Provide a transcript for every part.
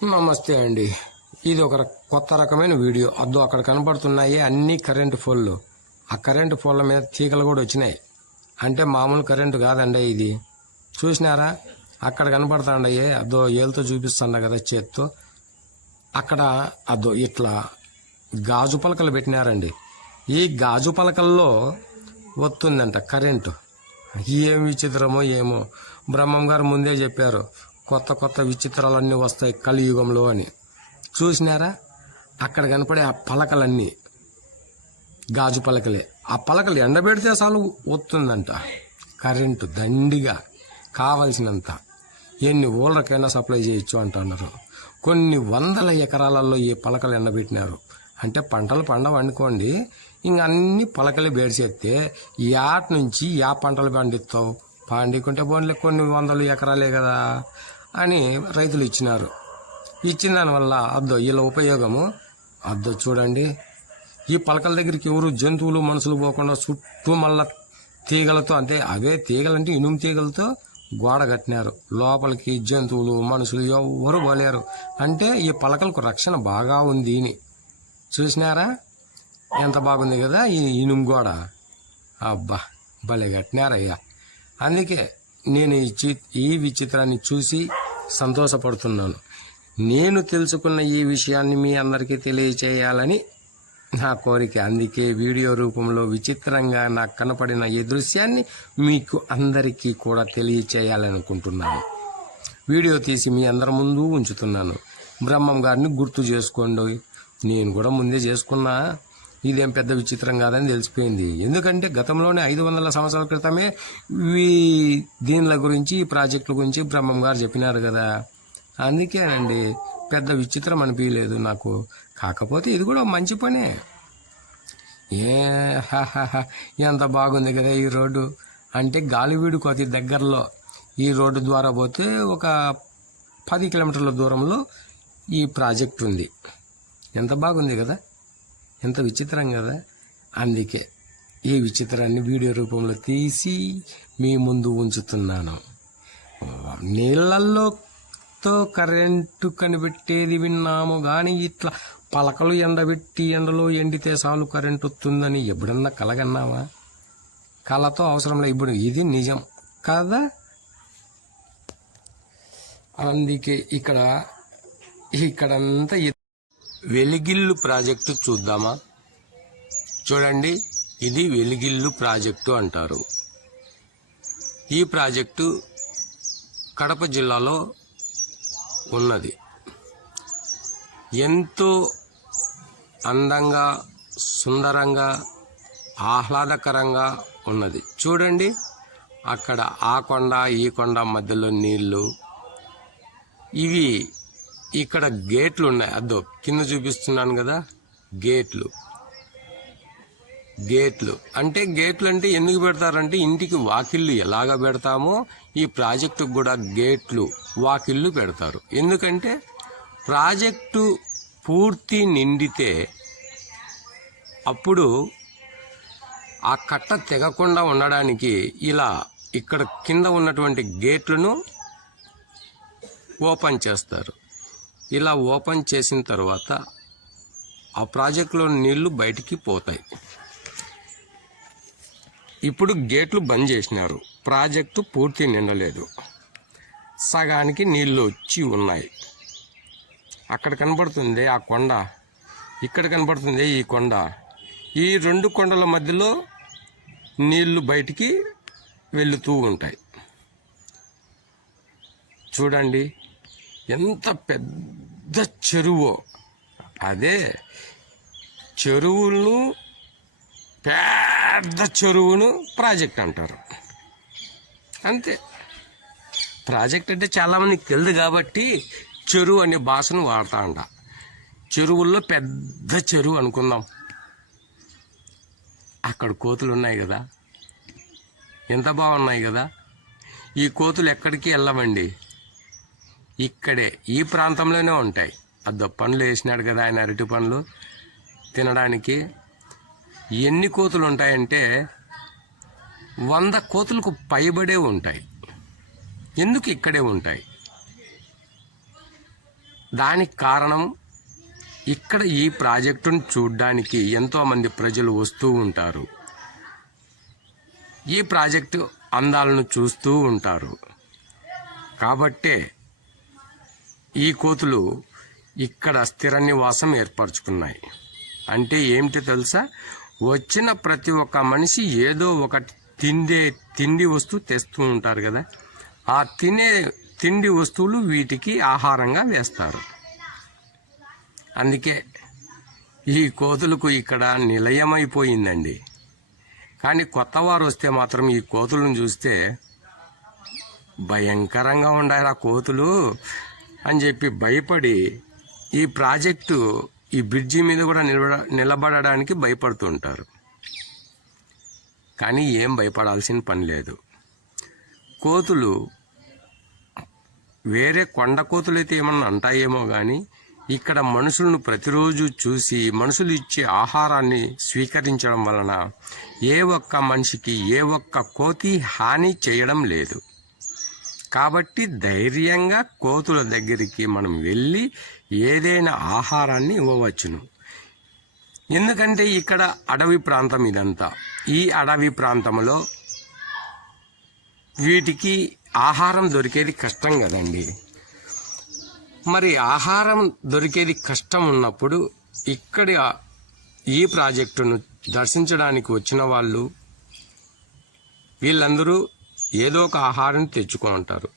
నమస్తే అండి. ఇది ఒక కొత్త రకమైన వీడియో. అద్దో అక్కడ కనబడుతున్నాయి అన్ని కరెంటు పోల్లు. ఆ కరెంటు పోల్ల మీద తీగలు కూడా వచ్చినాయి. అంటే మామూలు కరెంటు కాదండి ఇది. చూసినారా? అక్కడ కనబడుతుండయి. అద్దో ఏళ్ళతో చూపిస్తుండ కదా చేత్తో. అక్కడ అద్దో ఇట్లా గాజు పలకలు పెట్టినారండి. ఈ గాజు పలకల్లో వస్తుందంట కరెంటు. ఏం విచిత్రమో ఏమో. బ్రహ్మం గారు ముందే చెప్పారు, కొత్త కొత్త విచిత్రాలన్నీ వస్తాయి కలియుగంలో అని. చూసినారా? అక్కడ కనపడే ఆ పలకలన్నీ గాజు పలకలే. ఆ పలకలు ఎండబెడితే చాలు వస్తుందంట కరెంటు దండిగా, కావలసినంత. ఎన్ని ఊళ్ళకైనా సప్లై చేయొచ్చు అంటున్నారు. కొన్ని వందల ఎకరాలలో ఈ పలకలు ఎండబెట్టినారు. అంటే పంటలు పండవనుకోండి, ఇంక అన్ని పలకలు బేడిసేస్తే యాట్ నుంచి యా పంటలు పండిస్తావు? పండుకుంటే పోన్లే, కొన్ని వందల ఎకరాలే కదా అని రైతులు ఇచ్చినారు. ఇచ్చిన దానివల్ల అద్దో వీళ్ళ ఉపయోగము అద్దో చూడండి. ఈ పలకల దగ్గరికి ఎవరు జంతువులు మనుషులు పోకుండా చుట్టూ మళ్ళా తీగలతో, అంటే అవే తీగలంటే ఇనుము తీగలతో గోడ కట్టినారు. లోపలికి జంతువులు మనుషులు ఎవరు పోలేరు. అంటే ఈ పలకలకు రక్షణ బాగా ఉంది అని. చూసినారా ఎంత బాగుంది కదా ఈ ఇనుము గోడ. అబ్బా భలే కట్టినారయ్యా. అందుకే నేను ఈ విచిత్రాన్ని చూసి సంతోషపడుతున్నాను. నేను తెలుసుకున్న ఈ విషయాన్ని మీ అందరికీ తెలియచేయాలని నా కోరిక. అందుకే వీడియో రూపంలో విచిత్రంగా నాకు కనపడిన ఈ దృశ్యాన్ని మీకు అందరికీ కూడా తెలియచేయాలనుకుంటున్నాను. వీడియో తీసి మీ అందరి ముందు ఉంచుతున్నాను. బ్రహ్మం గారిని గుర్తు చేసుకోండి. నేను కూడా ముందే చేసుకున్నా, ఇదేం పెద్ద విచిత్రం కాదని తెలిసిపోయింది. ఎందుకంటే గతంలోనే 500 సంవత్సరాల క్రితమే దీనిల గురించి, ఈ ప్రాజెక్టుల గురించి బ్రహ్మం గారు చెప్పినారు కదా. అందుకేనండి పెద్ద విచిత్రం అనిపించలేదు నాకు. కాకపోతే ఇది కూడా మంచి పనే. ఎంత బాగుంది కదా ఈ రోడ్డు. అంటే గాలివీడు కొద్ది దగ్గరలో ఈ రోడ్డు ద్వారా పోతే ఒక 10 కిలోమీటర్ల దూరంలో ఈ ప్రాజెక్ట్ ఉంది. ఎంత బాగుంది కదా, ఎంత విచిత్రం కదా. అందుకే ఈ విచిత్రాన్ని వీడియో రూపంలో తీసి మీ ముందు ఉంచుతున్నాను. నీళ్ళల్లోతో కరెంటు కనిపెట్టేది విన్నాము కానీ ఇట్లా పలకలు ఎండబెట్టి ఎండలో ఎండితే చాలు కరెంటు వస్తుందని ఎప్పుడన్నా కలగన్నావా? కళతో అవసరం లేదు. ఇప్పుడు ఇది నిజం కదా. అందుకే ఇక్కడంతా వెలిగిల్లు ప్రాజెక్టు చూద్దామా? చూడండి, ఇది వెలిగిల్లు ప్రాజెక్టు అంటారు. ఈ ప్రాజెక్టు కడప జిల్లాలో ఉన్నది. ఎంతో అందంగా, సుందరంగా, ఆహ్లాదకరంగా ఉన్నది. చూడండి, అక్కడ ఆ కొండ ఈ కొండ మధ్యలో నీళ్లు. ఇవి ఇక్కడ గేట్లు ఉన్నాయి. అద్దో కింద చూపిస్తున్నాను కదా, గేట్లు అంటే గేట్లు అంటే ఎందుకు పెడతారంటే ఇంటికి వాకిళ్ళు ఎలాగ పెడతామో ఈ ప్రాజెక్టుకు కూడా గేట్లు వాకిళ్ళు పెడతారు. ఎందుకంటే ప్రాజెక్టు పూర్తి నిండితే అప్పుడు ఆ కట్ట తెగకుండా ఉండడానికి ఇలా ఇక్కడ కింద ఉన్నటువంటి గేట్లను ఓపెన్ చేస్తారు. ఇలా ఓపెన్ చేసిన తర్వాత ఆ ప్రాజెక్టులో నీళ్లు బయటికి పోతాయి. ఇప్పుడు గేట్లు బంద్ చేసినారు. ప్రాజెక్టు పూర్తి నిండలేదు, సగానికి నీళ్లు వచ్చి ఉన్నాయి. అక్కడ కనబడుతుంది ఆ కొండ, ఇక్కడ కనబడుతుంది ఈ కొండ. ఈ 2 కొండల మధ్యలో నీళ్లు బయటికి వెళుతూ ఉంటాయి. చూడండి ఎంత పెద్ద చెరువో. అదే చెరువులను, పెద్ద చెరువును ప్రాజెక్ట్ అంటారు. అంతే. ప్రాజెక్ట్ అంటే చాలామందికి తెలియదు కాబట్టి చెరువు అనే భాషను వాడతా అంట. చెరువుల్లో పెద్ద చెరువు అనుకుందాం. అక్కడ కోతులు ఉన్నాయి కదా, ఎంత బాగున్నాయి కదా. ఈ కోతులు ఎక్కడికి వెళ్ళవండి, ఇక్కడే ఈ ప్రాంతంలోనే ఉంటాయి. అద్దో పండ్లు వేసినాడు కదా ఆయన, అరటి పండ్లు తినడానికి. ఎన్ని కోతులు ఉంటాయంటే 100 కోతులకు పైబడే ఉంటాయి. ఎందుకు ఇక్కడే ఉంటాయి? దానికి కారణం ఇక్కడ ఈ ప్రాజెక్టును చూడ్డానికి ఎంతోమంది ప్రజలు వస్తూ ఉంటారు. ఈ ప్రాజెక్టు అందాలను చూస్తూ ఉంటారు. కాబట్టే ఈ కోతులు ఇక్కడ స్థిర నివాసం ఏర్పరచుకున్నాయి. అంటే ఏమిటి తెలుసా? వచ్చిన ప్రతి ఒక్క మనిషి ఏదో ఒక తిండి వస్తువు తెస్తూ ఉంటారు కదా, ఆ తిండి వస్తువులు వీటికి ఆహారంగా వేస్తారు. అందుకే ఈ కోతులకు ఇక్కడ నిలయమైపోయిందండి. కానీ కొత్త వారు వస్తే మాత్రం ఈ కోతులను చూస్తే భయంకరంగా ఉండాలి ఆ కోతులు అని చెప్పి భయపడి ఈ ప్రాజెక్టు ఈ బ్రిడ్జి మీద కూడా నిలబడడానికి భయపడుతూ ఉంటారు. కానీ ఏం భయపడాల్సిన పని లేదు. కోతులు వేరే కొండ కోతులైతే ఏమన్నా అంటాయేమో కానీ ఇక్కడ మనుషులను ప్రతిరోజు చూసి మనుషులు ఇచ్చే ఆహారాన్ని స్వీకరించడం వలన ఏ ఒక్క మనిషికి ఏ ఒక్క కోతి హాని చేయడం లేదు. కాబట్టి ధైర్యంగా కోతుల దగ్గరికి మనం వెళ్ళి ఏదైనా ఆహారాన్ని ఇవ్వవచ్చును. ఎందుకంటే ఇక్కడ అడవి ప్రాంతం ఇదంతా. ఈ అడవి ప్రాంతంలో వీటికి ఆహారం దొరికేది కష్టం కదండి. మరి ఆహారం దొరికేది కష్టం ఉన్నప్పుడు ఇక్కడ ఈ ప్రాజెక్టును దర్శించడానికి వచ్చిన వాళ్ళు వీళ్ళందరూ ఏదో ఒక ఆహారం తెచ్చుకుంటారు.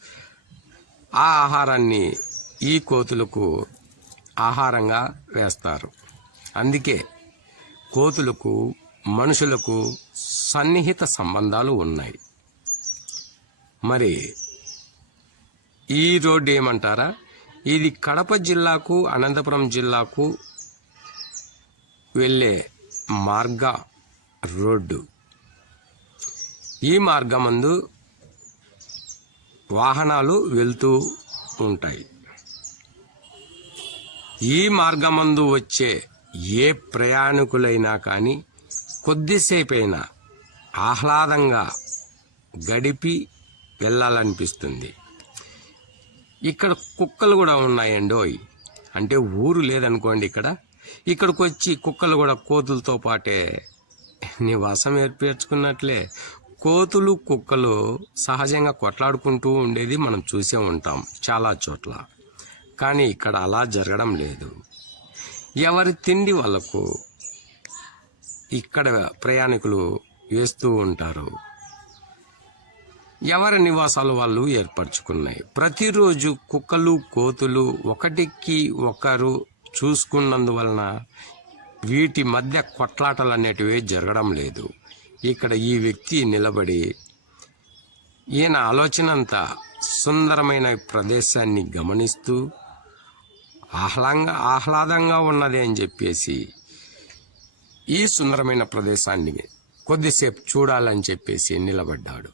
ఆ ఆహారాన్ని ఈ కోతులకు ఆహారంగా వేస్తారు. అందుకే కోతులకు మనుషులకు సన్నిహిత సంబంధాలు ఉన్నాయి. మరి ఈ రోడ్డు ఏమంటారా? ఇది కడప జిల్లాకు అనంతపురం జిల్లాకు వెళ్ళే మార్గ రోడ్డు. ఈ మార్గమందు వాహనాలు వెళ్తూ ఉంటాయి. ఈ మార్గమందు వచ్చే ఏ ప్రయాణికులైనా కానీ కొద్దిసేపైనా ఆహ్లాదంగా గడిపి వెళ్ళాలనిపిస్తుంది. ఇక్కడ కుక్కలు కూడా ఉన్నాయండోయ్. అంటే ఊరు లేదనుకోండి, ఇక్కడికి వచ్చి కుక్కలు కూడా కోతులతో పాటే నివాసం ఏర్పరచుకున్నట్లే. కోతులు కుక్కలు సహజంగా కొట్లాడుకుంటూ ఉండేది మనం చూసే ఉంటాం చాలా చోట్ల. కానీ ఇక్కడ అలా జరగడం లేదు. ఎవరి తిండి వాళ్ళకు ఇక్కడ ప్రయాణికులు వేస్తూ ఉంటారు. ఎవరి నివాసాలు వాళ్ళు ఏర్పరచుకున్నాయి. ప్రతిరోజు కుక్కలు కోతులు ఒకటికి ఒకరు చూసుకున్నందువలన వీటి మధ్య కొట్లాటలు అనేటివి జరగడం లేదు. ఇక్కడ ఈ వ్యక్తి నిలబడి ఈయన ఆలోచన అంతా సుందరమైన ప్రదేశాన్ని గమనిస్తూ ఆహ్లాదంగా ఉన్నది అని చెప్పేసి ఈ సుందరమైన ప్రదేశాన్ని కొద్దిసేపు చూడాలని చెప్పేసి నిలబడ్డాడు.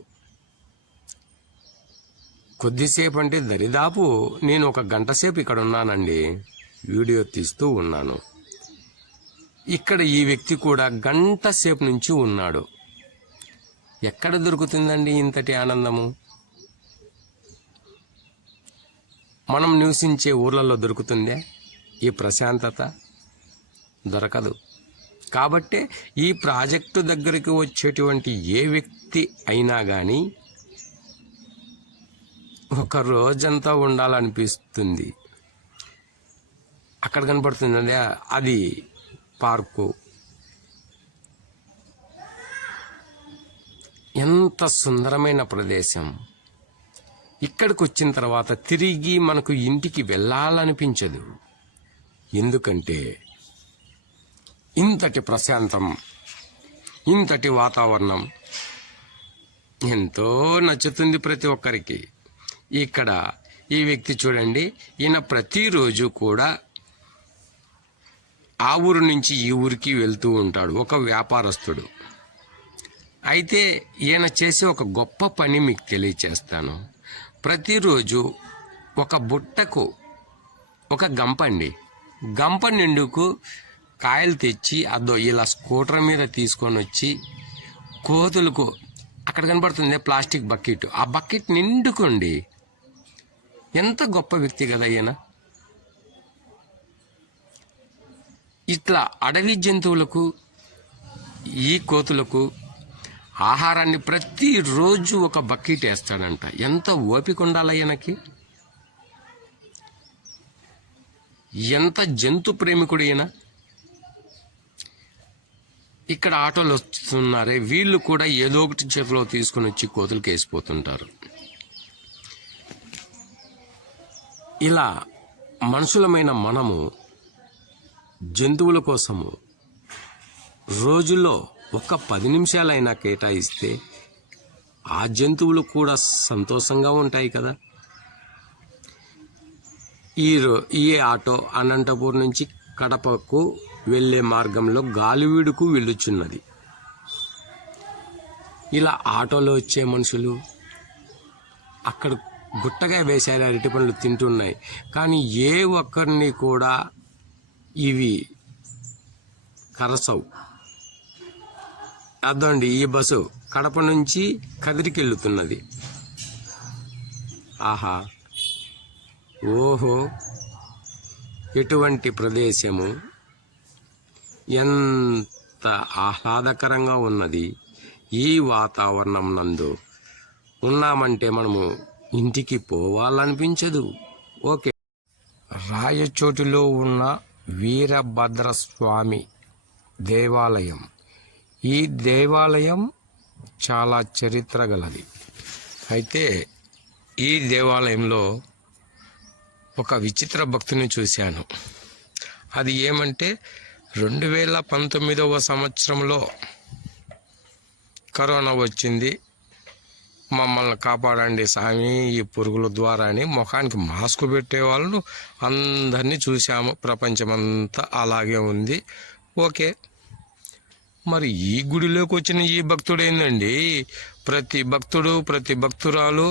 కొద్దిసేపు అంటే దరిదాపు నేను 1 గంట సేపు ఇక్కడ ఉన్నానండి, వీడియో తీస్తూ ఉన్నాను. ఇక్కడ ఈ వ్యక్తి కూడా 1 గంట సేపు నుంచి ఉన్నాడు. ఎక్కడ దొరుకుతుందండి ఇంతటి ఆనందము? మనం నివసించే ఊర్లలో దొరుకుతుందే ఈ ప్రశాంతత? దొరకదు. కాబట్టే ఈ ప్రాజెక్టు దగ్గరికి వచ్చేటువంటి ఏ వ్యక్తి అయినా కానీ ఒక రోజంతా ఉండాలనిపిస్తుంది. అక్కడ కనపడుతుందండి, అది పార్కు. ఎంత సుందరమైన ప్రదేశం. ఇక్కడికి వచ్చిన తర్వాత తిరిగి మనకు ఇంటికి వెళ్ళాలనిపించదు. ఎందుకంటే ఇంతటి ప్రశాంతం, ఇంతటి వాతావరణం ఎంతో నచ్చుతుంది ప్రతి ఒక్కరికి. ఇక్కడ ఈ వ్యక్తి చూడండి, ఈయన ప్రతిరోజు కూడా ఆ ఊరు నుంచి ఈ ఊరికి వెళ్తూ ఉంటాడు. ఒక వ్యాపారస్తుడు. అయితే ఈయన చేసే ఒక గొప్ప పని మీకు తెలియచేస్తాను. ప్రతిరోజు ఒక బుట్టకు ఒక గంప నిండుకు కాయలు తెచ్చి ఇలా స్కూటర్ మీద తీసుకొని వచ్చి కోతులకు, అక్కడ కనబడుతుంది ప్లాస్టిక్ బకెట్, ఆ బకెట్ నిండుకోండి. ఎంత గొప్ప వ్యక్తి కదా ఈయన. ఇట్లా అడవి జంతువులకు ఈ కోతులకు ఆహారాన్ని ప్రతిరోజు ఒక బకెట్ వేస్తాడంట. ఎంత ఓపిక ఉండాలి ఈయనకి, ఎంత జంతు ప్రేమికుడు ఈయన. ఇక్కడ ఆటోలు వస్తున్నారే, వీళ్ళు కూడా ఏదో ఒకటి చేతిలో తీసుకుని వచ్చి కోతులకు వేసిపోతుంటారు. ఇలా మనుషులమైన మనము జంతువుల కోసము రోజులో ఒక 10 నిమిషాలైనా కేటాయిస్తే ఆ జంతువులు కూడా సంతోషంగా ఉంటాయి కదా. ఈ ఆటో అనంతపూర్ నుంచి కడపకు వెళ్ళే మార్గంలో గాలివీడుకు వెళ్ళుచున్నది. ఇలా ఆటోలో వచ్చే మనుషులు అక్కడ గుట్టగా వేసారు అరటి పండ్లు తింటున్నాయి. కానీ ఏ ఒక్కరిని కూడా ఇవి కరసవు. అదండి, ఈ బస్సు కడప నుంచి కదిరికి వెళ్తున్నది. ఆహా, ఓహో, ఎటువంటి ప్రదేశము, ఎంత ఆహ్లాదకరంగా ఉన్నది. ఈ వాతావరణం నందు ఉన్నామంటే మనము ఇంటికి పోవాలనిపించదు. ఓకే. రాయచోటిలో ఉన్న వీరభద్రస్వామి దేవాలయం. ఈ దేవాలయం చాలా చరిత్ర గలది. అయితే ఈ దేవాలయంలో ఒక విచిత్ర భక్తుని చూశాను. అది ఏమంటే 2019వ సంవత్సరంలో కరోనా వచ్చింది, మమ్మల్ని కాపాడండి స్వామి ఈ పురుగుల ద్వారా అని ముఖానికి మాస్క్ పెట్టేవాళ్ళు అందరినీ చూశాము. ప్రపంచమంతా అలాగే ఉంది. ఓకే, మరి ఈ గుడిలోకి వచ్చిన ఈ భక్తుడు ఏందండి, ప్రతి భక్తుడు ప్రతి భక్తురాలు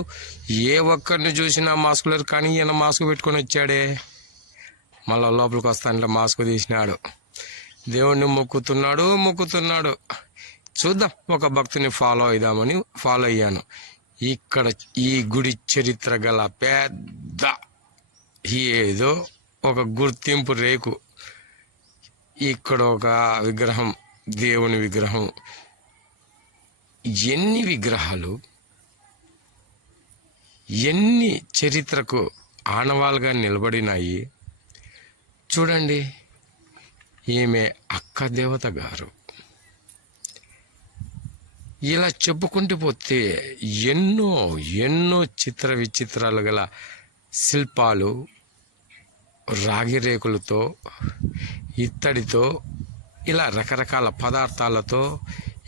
ఏ ఒక్కరిని చూసినా మాస్క్ లేరు. కానీ ఈయన మాస్క్ పెట్టుకొని వచ్చాడే. మళ్ళీ లోపలికి వస్తానంటే మాస్క్ తీసినాడు, దేవుణ్ణి మొక్కుతున్నాడు. చూద్దాం, ఒక భక్తుని ఫాలో అయిదామని ఫాలో అయ్యాను. ఇక్కడ ఈ గుడి చరిత్ర గల పెద్ద ఏదో ఒక గుర్తింపు రేకు. ఇక్కడ ఒక విగ్రహం, దేవుని విగ్రహం. ఎన్ని విగ్రహాలు, ఎన్ని చరిత్రకు ఆనవాలుగా నిలబడినాయి చూడండి. ఈమె అక్క దేవత గారు. ఇలా చెప్పుకుంటూ పోతే ఎన్నో చిత్ర విచిత్రాలు గల శిల్పాలు రాగి రేకులతో, ఇత్తడితో, ఇలా రకరకాల పదార్థాలతో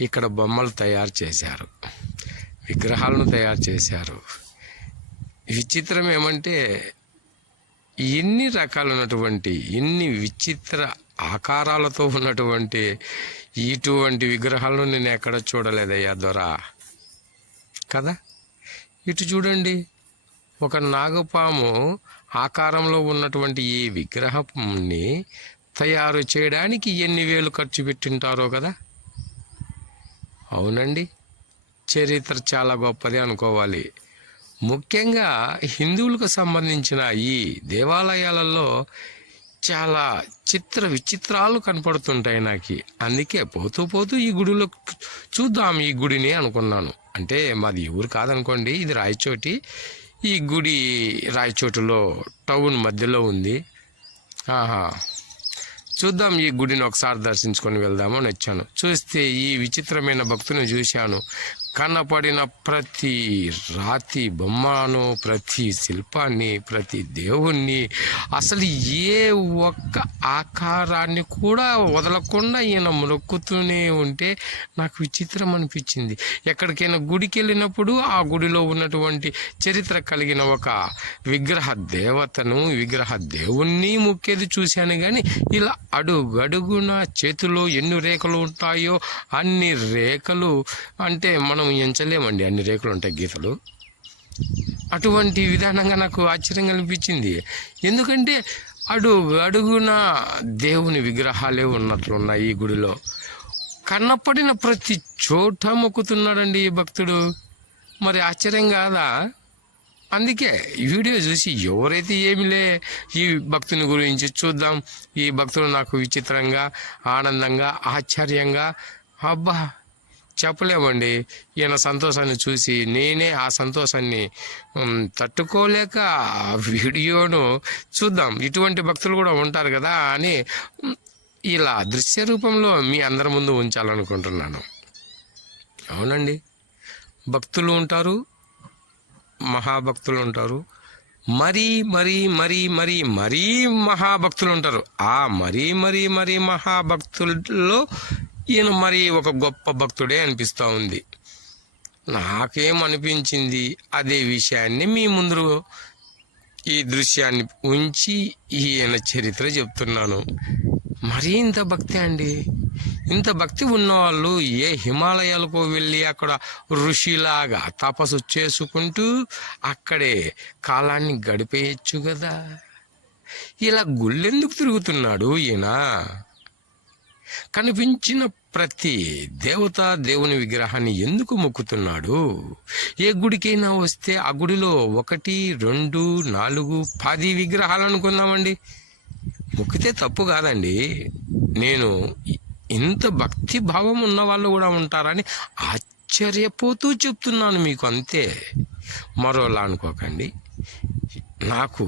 ఇక్కడ బొమ్మలు తయారు చేశారు, విగ్రహాలను తయారు చేశారు. విచిత్రం ఏమంటే ఎన్ని రకాలైనటువంటి, ఎన్ని విచిత్ర ఆకారాలతో ఉన్నటువంటి ఇటువంటి విగ్రహాలను నేను ఎక్కడ చూడలేదయ్యా దొరా కదా. ఇటు చూడండి, ఒక నాగపాము ఆకారంలో ఉన్నటువంటి ఈ విగ్రహాన్ని తయారు చేయడానికి ఎన్ని వేలు ఖర్చు పెట్టింటారో కదా. అవునండి, చరిత్ర చాలా గొప్పది అనుకోవాలి. ముఖ్యంగా హిందువులకు సంబంధించిన ఈ దేవాలయాలలో చాలా చిత్ర విచిత్రాలు కనపడుతుంటాయి నాకు. అందుకే పోతూ ఈ గుడిలో చూద్దాం ఈ గుడిని అనుకున్నాను. అంటే మాది ఊరు కాదనుకోండి, ఇది రాయచోటి. ఈ గుడి రాయచోటిలో టౌన్ మధ్యలో ఉంది. చూద్దాం, ఈ గుడిని ఒకసారి దర్శించుకొని వెళ్దామని వచ్చాను. చూస్తే ఈ విచిత్రమైన భక్తుని చూశాను. కనపడిన ప్రతి రాతి బొమ్మను, ప్రతి శిల్పాన్ని, ప్రతి దేవుణ్ణి, అసలు ఏ ఒక్క ఆకారాన్ని కూడా వదలకుండా ఈయన మొక్కుతూనే ఉంటే నాకు విచిత్రం అనిపించింది. ఎక్కడికైనా గుడికి వెళ్ళినప్పుడు ఆ గుడిలో ఉన్నటువంటి చరిత్ర కలిగిన ఒక విగ్రహ దేవతను, విగ్రహ దేవుణ్ణి మొక్కేది చూశాను. కానీ ఇలా అడుగడుగున చేతిలో ఎన్ని రేఖలు ఉంటాయో అన్ని రేఖలు, అంటే మనం ఎంచలేమండి, అన్ని రేకులు ఉంటాయి గీతలు. అటువంటి విధానంగా నాకు ఆశ్చర్యంగా అనిపించింది. ఎందుకంటే అడుగున దేవుని విగ్రహాలే ఉన్నట్లున్నాయి ఈ గుడిలో. కన్నపడిన ప్రతి చోట మొక్కుతున్నాడండి ఈ భక్తుడు. మరి ఆశ్చర్యం కాదా అందుకే ఈ వీడియో చూసి ఎవరైతే ఏమిలే ఈ భక్తుని గురించి చూద్దాం, ఈ భక్తులు నాకు విచిత్రంగా, ఆనందంగా, ఆశ్చర్యంగా, అబ్బా చెప్పలేమండి. ఈయన సంతోషాన్ని చూసి నేనే ఆ సంతోషాన్ని తట్టుకోలేక ఆ వీడియోను చూద్దాం, ఇటువంటి భక్తులు కూడా ఉంటారు కదా అని ఇలా దృశ్య రూపంలో మీ అందరి ముందు ఉంచాలనుకుంటున్నాను. అవునండి, భక్తులు ఉంటారు, మహాభక్తులు ఉంటారు, మరీ మరీ మరీ మరీ మరీ మహాభక్తులు ఉంటారు. ఆ మరీ మరీ మరీ మహాభక్తుల్లో ఈయన మరీ ఒక గొప్ప భక్తుడే అనిపిస్తూ ఉంది. నాకేమనిపించింది అదే విషయాన్ని మీ ముందు ఈ దృశ్యాన్ని ఉంచి ఈయన చరిత్ర చెప్తున్నాను. మరీ ఇంత భక్తి అండి. ఇంత భక్తి ఉన్నవాళ్ళు ఏ హిమాలయాలకు వెళ్ళి అక్కడ ఋషిలాగా తపస్సు చేసుకుంటూ అక్కడే కాలాన్ని గడిపేయచ్చు కదా. ఇలా గుళ్ళెందుకు తిరుగుతున్నాడు ఈయన? కనిపించిన ప్రతి దేవత దేవుని విగ్రహాన్ని ఎందుకు మొక్కుతున్నాడు? ఏ గుడికైనా వస్తే ఆ గుడిలో 1, 2, 4, 10 విగ్రహాలు అనుకుందామండి, మొక్కితే తప్పు కాదండి. నేను ఇంత భక్తి భావం ఉన్న వాళ్ళు కూడా ఉంటారని ఆశ్చర్యపోతూ చెప్తున్నాను మీకు, అంతే, మరోలా అనుకోకండి. నాకు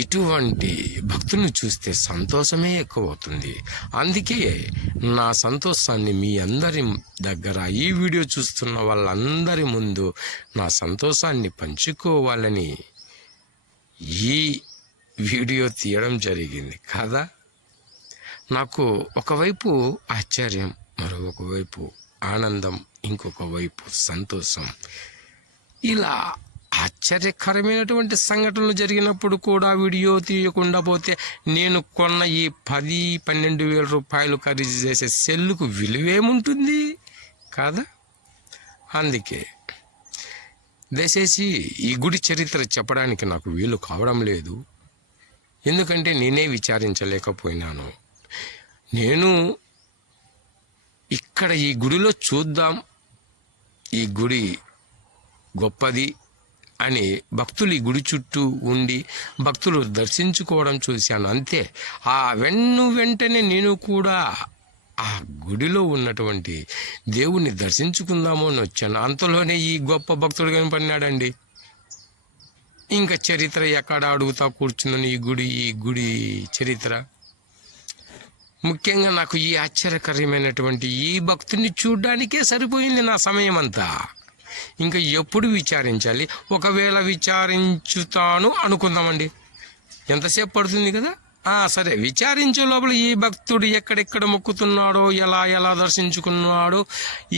ఇటువంటి భక్తులను చూస్తే సంతోషమే ఎక్కువ అవుతుంది. అందుకే నా సంతోషాన్ని మీ అందరి దగ్గర, ఈ వీడియో చూస్తున్న వాళ్ళందరి ముందు నా సంతోషాన్ని పంచుకోవాలని ఈ వీడియో తీయడం జరిగింది కదా. నాకు ఒకవైపు ఆశ్చర్యం, మరొక వైపు ఆనందం, ఇంకొక వైపు సంతోషం. ఇలా ఆశ్చర్యకరమైనటువంటి సంఘటనలు జరిగినప్పుడు కూడా వీడియో తీయకుండా పోతే నేను కొన్న ఈ 10-12 వేల రూపాయలు ఖరీదు చేసే సెల్లుకు విలువేముంటుంది కదా. అందుకే దయచేసి ఈ గుడి చరిత్ర చెప్పడానికి నాకు వీలు కావడం లేదు, ఎందుకంటే నేనే విచారించలేకపోయినాను. నేను ఇక్కడ ఈ గుడిలో చూద్దాం, ఈ గుడి గొప్పది అని భక్తులు ఈ గుడి చుట్టూ ఉండి భక్తులు దర్శించుకోవడం చూశాను, అంతే. ఆ వెంటనే నేను కూడా ఆ గుడిలో ఉన్నటువంటి దేవుణ్ణి దర్శించుకుందామో అని వచ్చాను. అంతలోనే ఈ గొప్ప భక్తుడు కనపడినాడండి. ఇంకా చరిత్ర ఎక్కడ అడుగుతా కూర్చున్నాను, ఈ గుడి చరిత్ర. ముఖ్యంగా నాకు ఈ ఆశ్చర్యకరమైనటువంటి ఈ భక్తుని చూడ్డానికే సరిపోయింది నా సమయం అంతా. ఇంకా ఎప్పుడు విచారించాలి? ఒకవేళ విచారించుతాను అనుకుందామండి, ఎంతసేపు పడుతుంది కదా. సరే, విచారించే లోపల ఈ భక్తుడు ఎక్కడెక్కడ మొక్కుతున్నాడో, ఎలా దర్శించుకున్నాడో,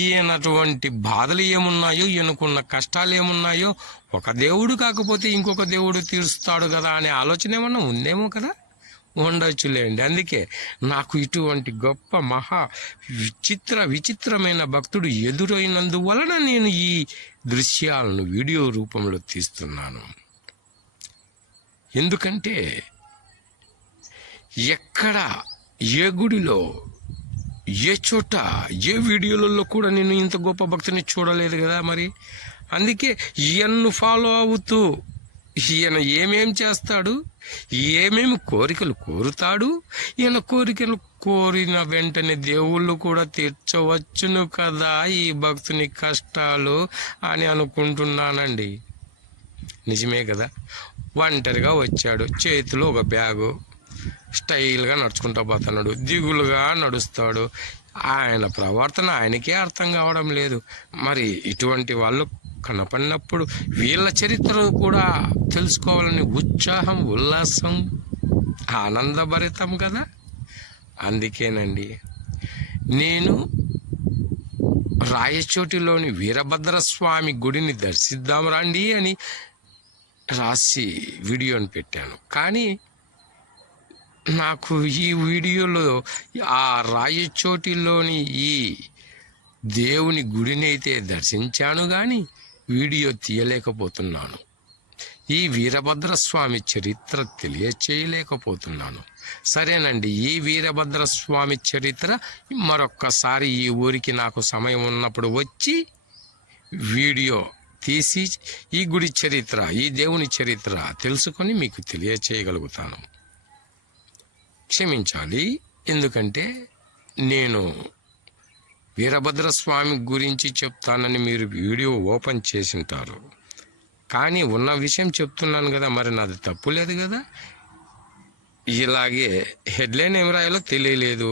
ఈయనటువంటి బాధలు ఏమున్నాయో, ఈయనకున్న కష్టాలు ఏమున్నాయో, ఒక దేవుడు కాకపోతే ఇంకొక దేవుడు తీరుస్తాడు కదా అనే ఆలోచన ఏమన్నా ఉందేమో కదా, ఉండొచ్చులేండి. అందుకే నాకు ఇటువంటి గొప్ప మహా విచిత్రమైన భక్తుడు ఎదురైనందువలన నేను ఈ దృశ్యాలను వీడియో రూపంలో తీస్తున్నాను. ఎందుకంటే ఎక్కడ, ఏ గుడిలో, ఏ చోట, ఏ వీడియోలలో కూడా నేను ఇంత గొప్ప భక్తిని చూడలేదు కదా. మరి అందుకే ఈయన్ను ఫాలో అవుతూ ఈయన ఏమేం చేస్తాడు, ఏమేమి కోరికలు కోరుతాడు, ఈయన కోరికలు కోరిన వెంటనే దేవుళ్ళు కూడా తీర్చవచ్చును కదా ఈ భక్తుని కష్టాలు అని అనుకుంటున్నానండి. నిజమే కదా. ఒంటరిగా వచ్చాడు, చేతిలో ఒక బ్యాగు, స్టైల్గా నడుచుకుంటూ పోతున్నాడు, దిగులుగా నడుస్తాడు. ఆయన ప్రవర్తన ఆయనకే అర్థం కావడం లేదు. మరి ఇటువంటి వాళ్ళు కనపడినప్పుడు వీళ్ళ చరిత్రను కూడా తెలుసుకోవాలని ఉత్సాహం, ఉల్లాసం, ఆనందభరితం కదా. అందుకేనండి నేను రాయచోటిలోని వీరభద్రస్వామి గుడిని దర్శిద్దాం రండి అని రాసి వీడియోని పెట్టాను. కానీ నాకు ఈ వీడియోలో ఆ రాయచోటిలోని ఈ దేవుని గుడిని అయితే దర్శించాను కానీ వీడియో తీయలేకపోతున్నాను. ఈ వీరభద్రస్వామి చరిత్ర తెలియచేయలేకపోతున్నాను. సరేనండి, ఈ వీరభద్రస్వామి చరిత్ర మరొక్కసారి ఈ ఊరికి నాకు సమయం ఉన్నప్పుడు వచ్చి వీడియో తీసి ఈ గుడి చరిత్ర, ఈ దేవుని చరిత్ర తెలుసుకొని మీకు తెలియచేయగలుగుతాను. క్షమించాలి, ఎందుకంటే నేను వీరభద్రస్వామి గురించి చెప్తానని మీరు వీడియో ఓపెన్ చేసింటారు. కానీ ఉన్న విషయం చెప్తున్నాను కదా, మరి నాది తప్పు లేదు కదా. ఇలాగే హెడ్లైన్ ఏం రాయాలో తెలియలేదు.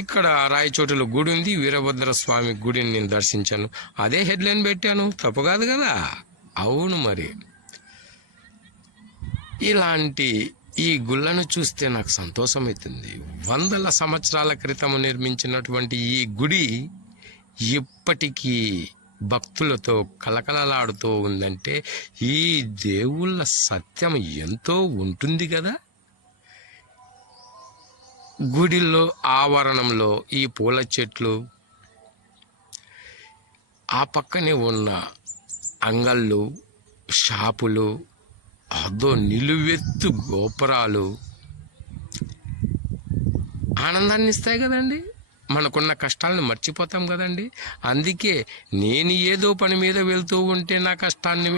ఇక్కడ రాయచోటిలో గుడి ఉంది, వీరభద్రస్వామి గుడిని నేను దర్శించాను, అదే హెడ్లైన్ పెట్టాను. తప్పు కాదు కదా. అవును, మరి ఇలాంటి ఈ గుళ్ళను చూస్తే నాకు సంతోషం అవుతుంది. 100ల సంవత్సరాల క్రితం నిర్మించినటువంటి ఈ గుడి ఇప్పటికీ భక్తులతో కలకలలాడుతూ ఉందంటే ఈ దేవుళ్ళ సత్యం ఎంతో ఉంటుంది కదా. గుడిలో ఆవరణంలో ఈ పూల చెట్లు, ఆ పక్కనే ఉన్న అంగళ్ళు, షాపులు, అదో నిలువెత్తు గోపురాలు ఆనందాన్ని ఇస్తాయి కదండి. మనకున్న కష్టాలను మర్చిపోతాం కదండి. అందుకే నేను ఏదో పని మీద వెళ్తూ ఉంటే నా కష్టాన్ని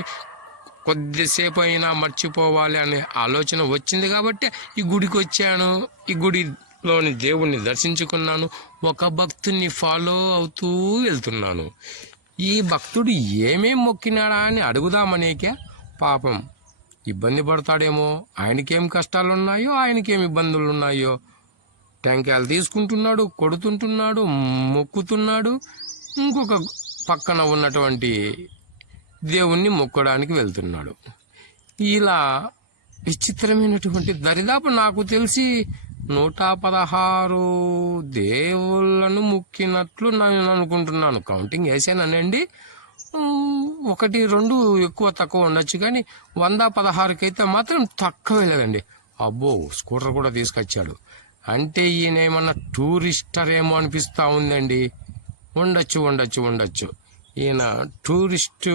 కొద్దిసేపు అయినా మర్చిపోవాలి అనే ఆలోచన వచ్చింది కాబట్టి ఈ గుడికి వచ్చాను. ఈ గుడిలోని దేవుణ్ణి దర్శించుకున్నాను. ఒక భక్తుని ఫాలో అవుతూ వెళ్తున్నాను. ఈ భక్తుడు ఏమేం మొక్కినాడా అని అడుగుదామనేకే పాపం ఇబ్బంది పడతాడేమో. ఆయనకేం కష్టాలు ఉన్నాయో, ఆయనకేం ఇబ్బందులు ఉన్నాయో. టెంకాయలు తీసుకుంటున్నాడు, కొడుతుంటున్నాడు, మొక్కుతున్నాడు. ఇంకొక పక్కన ఉన్నటువంటి దేవుణ్ణి మొక్కడానికి వెళ్తున్నాడు. ఇలా విచిత్రమైనటువంటి దరిదాపు నాకు తెలిసి 116 దేవుళ్ళను మొక్కినట్లు నేను అనుకుంటున్నాను. కౌంటింగ్ వేసానండి. 1, 2 ఎక్కువ తక్కువ ఉండొచ్చు, కానీ 116కి అయితే మాత్రం తక్కువ లేదండి. అబ్బో, స్కూటర్ కూడా తీసుకొచ్చాడు. అంటే ఈయన ఏమన్నా టూరిస్టర్ ఏమో అనిపిస్తూ ఉందండి. ఉండొచ్చు. ఈయన టూరిస్టు.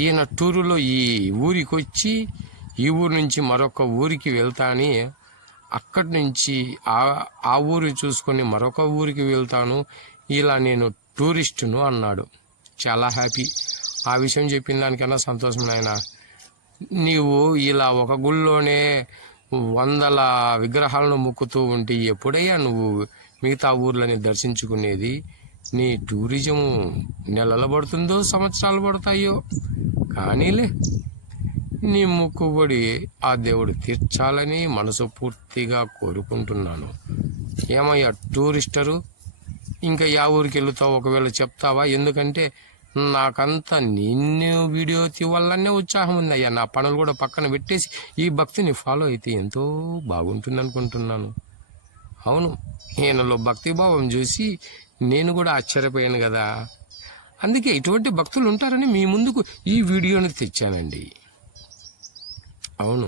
ఈయన టూరులో ఈ ఊరికి వచ్చి ఈ ఊరు నుంచి మరొక ఊరికి వెళ్తాని, అక్కడి నుంచి ఆ ఊరు చూసుకొని మరొక ఊరికి వెళ్తాను, ఇలా నేను టూరిస్టును అన్నాడు. చాలా హ్యాపీ. ఆ విషయం చెప్పిన దానికన్నా సంతోషం నాయన. నీవు ఇలా ఒక గుళ్ళోనే 100ల విగ్రహాలను మొక్కుతూ ఉంటే ఎప్పుడయ్యా నువ్వు మిగతా ఊర్లని దర్శించుకునేది? నీ టూరిజం నెలలు పడుతుందో సంవత్సరాలు పడతాయో కానీలే, నీ మొక్కుబడి ఆ దేవుడు తీర్చాలని మనసు పూర్తిగా కోరుకుంటున్నాను. ఏమయ్యా టూరిస్టరు, ఇంకా యా ఊరికి వెళుతావు ఒకవేళ చెప్తావా? ఎందుకంటే నాకంతా నిన్ను వీడియో తీవాలనే ఉత్సాహం ఉందయ్యా. నా పనులు కూడా పక్కన పెట్టేసి ఈ భక్తిని ఫాలో అయితే ఎంతో బాగుంటుంది అనుకుంటున్నాను. అవును, ఈయనలో భక్తిభావం చూసి నేను కూడా ఆశ్చర్యపోయాను కదా. అందుకే ఇటువంటి భక్తులు ఉంటారని మీ ముందుకు ఈ వీడియోని తెచ్చానండి. అవును,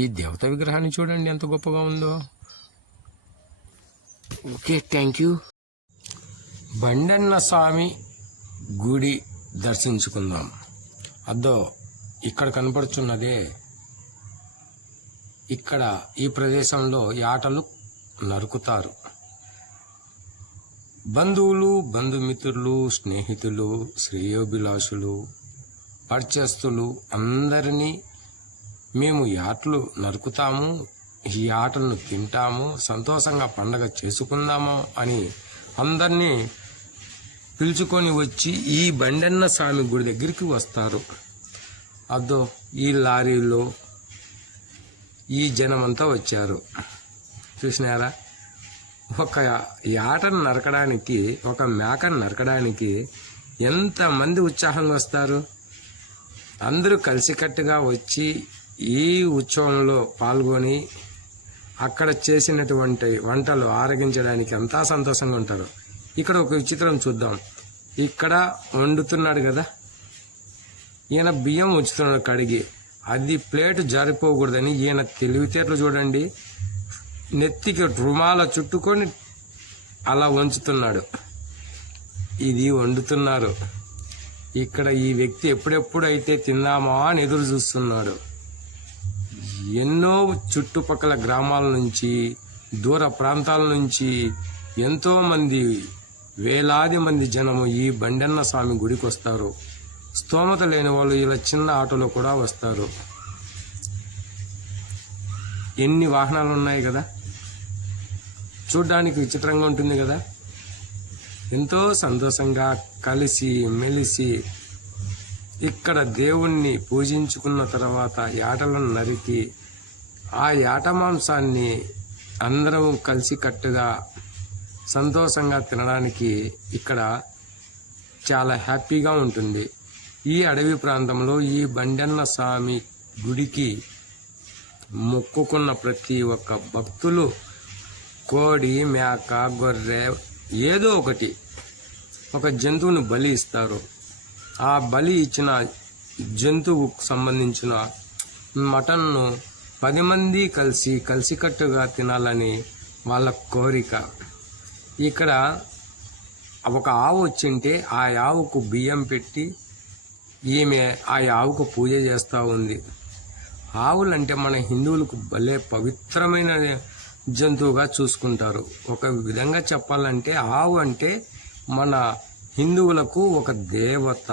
ఈ దేవత విగ్రహాన్ని చూడండి ఎంత గొప్పగా ఉందో. Okay, thank you. బండన్న స్వామి గుడి దర్శించుకుందాం. అద్దో ఇక్కడ కనపడుతున్నదే, ఇక్కడ ఈ ప్రదేశంలో యాటలు నరుకుతారు. బంధువులు, బంధుమిత్రులు, స్నేహితులు, శ్రేయోభిలాషులు, పరిచయస్తులు అందరినీ మేము యాటలు నరుకుతాము, ఈ ఆటలను తింటాము, సంతోషంగా పండగ చేసుకుందాము అని అందరినీ పిలుచుకొని వచ్చి ఈ బండన్న స్వామి గుడి దగ్గరికి వస్తారు. అదో ఈ లారీలో ఈ జనమంతా వచ్చారు. చూసినారా? ఒక యాటను నరకడానికి, ఒక మేకను నరకడానికి ఎంతమంది ఉత్సాహంగా వస్తారు. అందరూ కలిసికట్టుగా వచ్చి ఈ ఉత్సవంలో పాల్గొని అక్కడ చేసినటువంటి వంటలు ఆరగించడానికి అంతా సంతోషంగా ఉంటారు. ఇక్కడ ఒక విచిత్రం చూద్దాం. ఇక్కడ వండుతున్నాడు కదా, ఈయన బియ్యం ఉంచుతున్నాడు కడిగి. అది ప్లేట్ జారిపోకూడదని ఈయన తెలివితేటలు చూడండి. నెత్తికి రుమాల చుట్టుకొని అలా వంచుతున్నాడు. ఇది వండుతున్నారు. ఇక్కడ ఈ వ్యక్తి ఎప్పుడెప్పుడైతే తిందామా అని ఎదురు చూస్తున్నాడు. ఎన్నో చుట్టుపక్కల గ్రామాల నుంచి, దూర ప్రాంతాల నుంచి ఎంతోమంది వేలాది మంది జనము ఈ బండన్న స్వామి గుడికి వస్తారు. స్తోమత లేని వాళ్ళు ఇలా చిన్న ఆటోలో కూడా వస్తారు. ఎన్ని వాహనాలు ఉన్నాయి కదా, చూడ్డానికి విచిత్రంగా ఉంటుంది కదా. ఎంతో సంతోషంగా కలిసి మెలిసి ఇక్కడ దేవుణ్ణి పూజించుకున్న తర్వాత యాటలను నరికి ఆ యాట మాంసాన్ని అందరం కలిసికట్టుగా సంతోషంగా తినడానికి ఇక్కడ చాలా హ్యాపీగా ఉంటుంది. ఈ అడవి ప్రాంతంలో ఈ బండన్న స్వామి గుడికి మొక్కుకున్న ప్రతి ఒక్క భక్తులు కోడి, మేక, గొర్రె ఏదో ఒక జంతువును బలి ఇస్తారు. ఆ బలి ఇచ్చిన జంతువుకు సంబంధించిన మటన్ను 10 మంది కలిసికట్టుగా తినాలని వాళ్ళ కోరిక. ఇక్కడ ఒక ఆవు వచ్చింటే ఆ ఆవుకు బియ్యం పెట్టి ఈమె ఆ ఆవుకు పూజ చేస్తూ ఉంది. ఆవులంటే మన హిందువులకు భలే పవిత్రమైన జంతువుగా చూసుకుంటారు. ఒక విధంగా చెప్పాలంటే ఆవు అంటే మన హిందువులకు ఒక దేవత.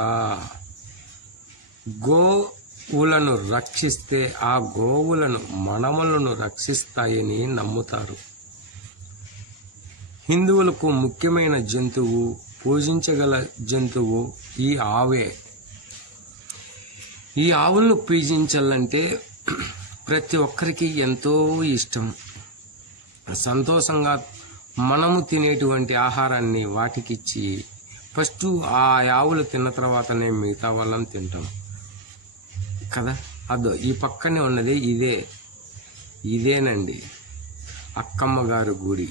గోవులను రక్షిస్తే ఆ గోవులను మనములను రక్షిస్తాయని నమ్ముతారు. హిందువులకు ముఖ్యమైన జంతువు, పూజించగల జంతువు ఈ ఆవే. ఈ ఆవులను పూజించాలంటే ప్రతి ఒక్కరికి ఎంతో ఇష్టం. సంతోషంగా మనము తినేటువంటి ఆహారాన్ని వాటికిచ్చి ఫస్ట్ ఆ ఆవులు తిన్న తర్వాతనే మిగతా వాళ్ళం తింటాం కదా. అదో ఈ పక్కనే ఉన్నది ఇదేనండి అక్కమ్మ గారి గుడి.